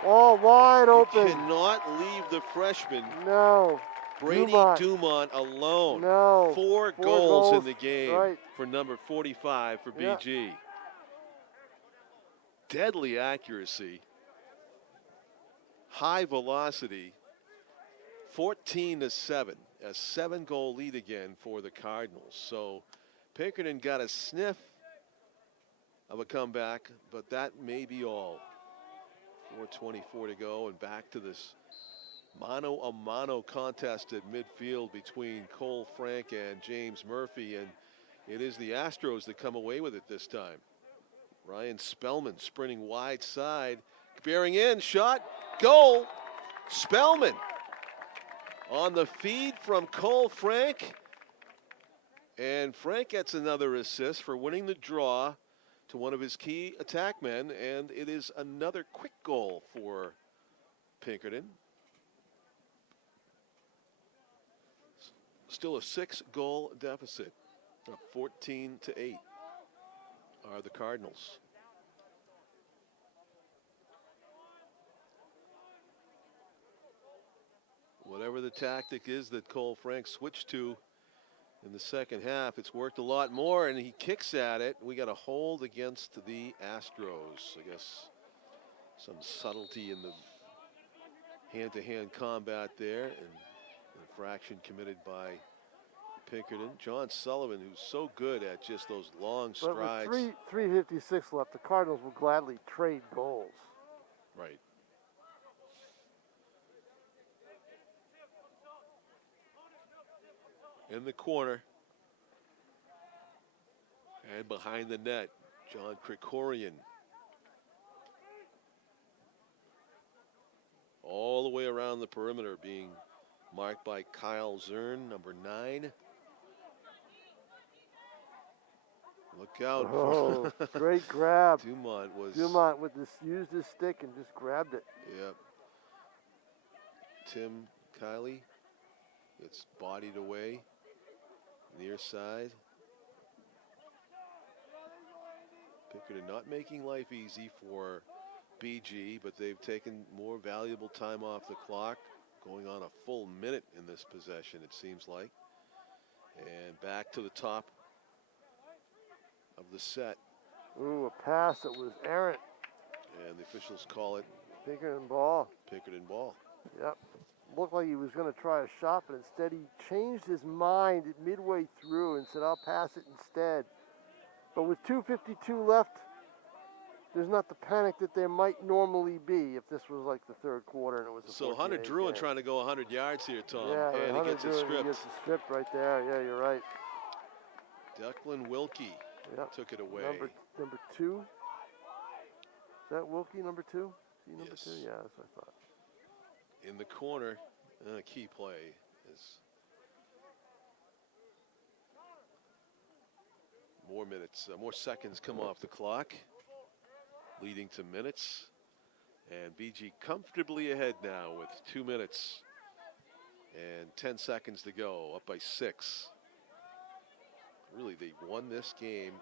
Oh, wide open. You cannot leave the freshman. No. Brady Dumont alone. No. Four goals in the game for number 45 for BG. Deadly accuracy. High velocity. 14-7. A 7-goal lead again for the Cardinals. So Pinkerton got a sniff of a comeback, but that may be all. 4:24 to go, and back to this mano-a-mano contest at midfield between Cole Frank and James Murphy, and it is the Astros that come away with it this time. Ryan Spellman sprinting wide side, bearing in, shot, goal. Spellman on the feed from Cole Frank, and Frank gets another assist for winning the draw to one of his key attack men, and it is another quick goal for Pinkerton. Still a 6-goal deficit. 14-8 are the Cardinals. Whatever the tactic is that Cole Frank switched to in the second half, it's worked a lot more, and he kicks at it. We got a hold against the Astros. I guess some subtlety in the hand-to-hand combat there, and infraction committed by Pinkerton. John Sullivan, who's so good at just those long strides. But with 3:56 left, the Cardinals will gladly trade goals. Right. In the corner and behind the net, John Krikorian. All the way around the perimeter, being marked by Kyle Zern, number 9. Look out. Oh, great grab. Dumont used his stick and just grabbed it. Yep. Tim Kiley, it's bodied away. Near side. Pinkerton not making life easy for BG, but they've taken more valuable time off the clock, going on a full minute in this possession, it seems like. And back to the top of the set. Ooh, a pass that was errant. And the officials call it Pinkerton ball. Pinkerton ball. Yep. Looked like he was going to try a shot, but instead he changed his mind midway through and said, I'll pass it instead. But with 2:52 left, there's not the panic that there might normally be if this was like the third quarter and it was a So Hunter Druin game. trying to go 100 yards here, Tom. Yeah, and he gets it stripped. He gets it stripped right there. Yeah, you're right. Declan Wilkie took it away. Number 2. Is that Wilkie, number 2? Is he number 2? Yeah, that's what I thought. In the corner, key play is more minutes, more seconds come off the clock, leading to minutes. And BG comfortably ahead now with 2 minutes and 10 seconds to go, up by 6. Really, they won this game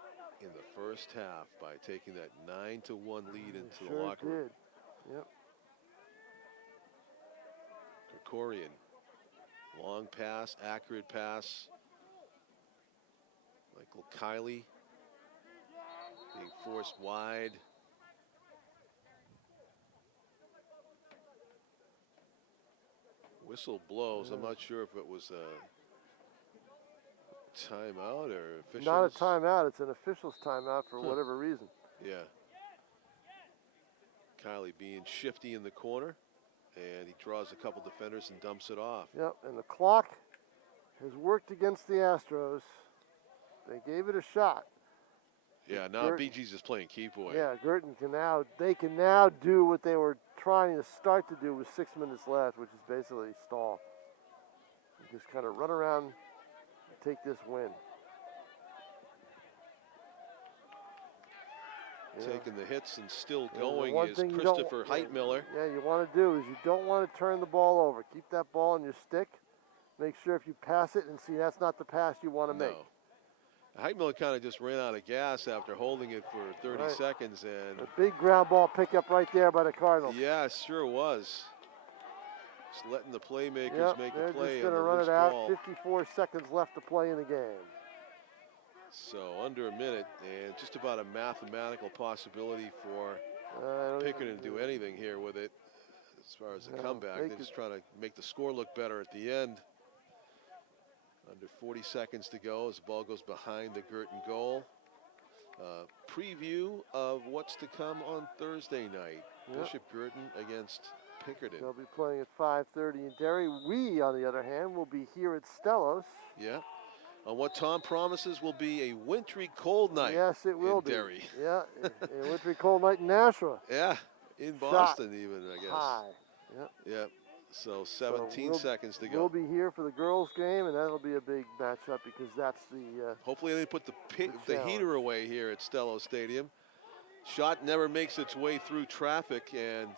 in the first half by taking that 9-1 lead into the locker room. Did. Yep. Krikorian, long pass, accurate pass. Michael Kiley being forced wide. Whistle blows. I'm not sure if it was a timeout or officials. Not a timeout. It's an official's timeout for whatever reason. Yeah. Kiley being shifty in the corner, and he draws a couple defenders and dumps it off. Yep, and the clock has worked against the Astros. They gave it a shot. Yeah, now BG's just playing key boy. Yeah, Girton they can now do what they were trying to start to do with 6 minutes left, which is basically stall. And just kind of run around and take this win. Taking the hits and still going is Christopher Heitmiller. Yeah, you want to do is you don't want to turn the ball over. Keep that ball in your stick. Make sure if you pass it and see that's not the pass you want to make. Heitmiller kind of just ran out of gas after holding it for 30 seconds. And a big ground ball pickup right there by the Cardinals. Yeah, sure was. Just letting the playmakers make a play. They're just going to run it out. 54 seconds left to play in the game. So under a minute, and just about a mathematical possibility for Pinkerton to do anything here with it as far as the comeback. They're just trying to make the score look better at the end. Under 40 seconds to go as the ball goes behind the Girton goal. Preview of what's to come on Thursday night. Bishop Girton against Pinkerton. They'll be playing at 5:30 in Derry. We, on the other hand, will be here at Stellos. Yeah. On what Tom promises will be a wintry cold night. Yes, it will be. Derry. Yeah, a wintry cold night in Nashua. Yeah, in Boston even, I guess. High. Yep. Yep. So 17 seconds to go. We'll be here for the girls' game, and that'll be a big matchup because that's the. Hopefully they put the heater away here at Stello Stadium. Shot never makes its way through traffic, and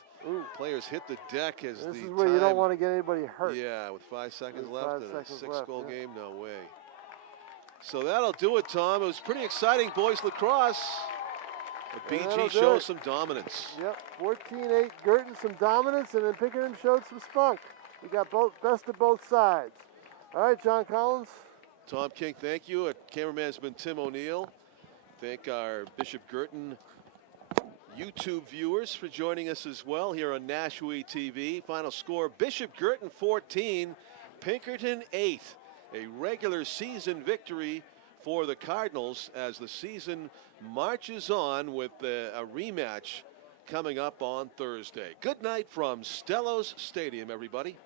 players hit the deck as this is where you don't want to get anybody hurt. Yeah, with 5 seconds left and a 6-goal game, no way. So that'll do it, Tom. It was pretty exciting, boys lacrosse. The BG shows some dominance. Yep, 14-8 Girton, some dominance, and then Pinkerton showed some spunk. We got best of both sides. All right, John Collins. Tom King, thank you. Our cameraman has been Tim O'Neill. Thank our Bishop Girton YouTube viewers for joining us as well here on Nashua TV. Final score, Bishop Girton 14, Pinkerton 8. A regular season victory for the Cardinals as the season marches on with a rematch coming up on Thursday. Good night from Stellos Stadium, everybody.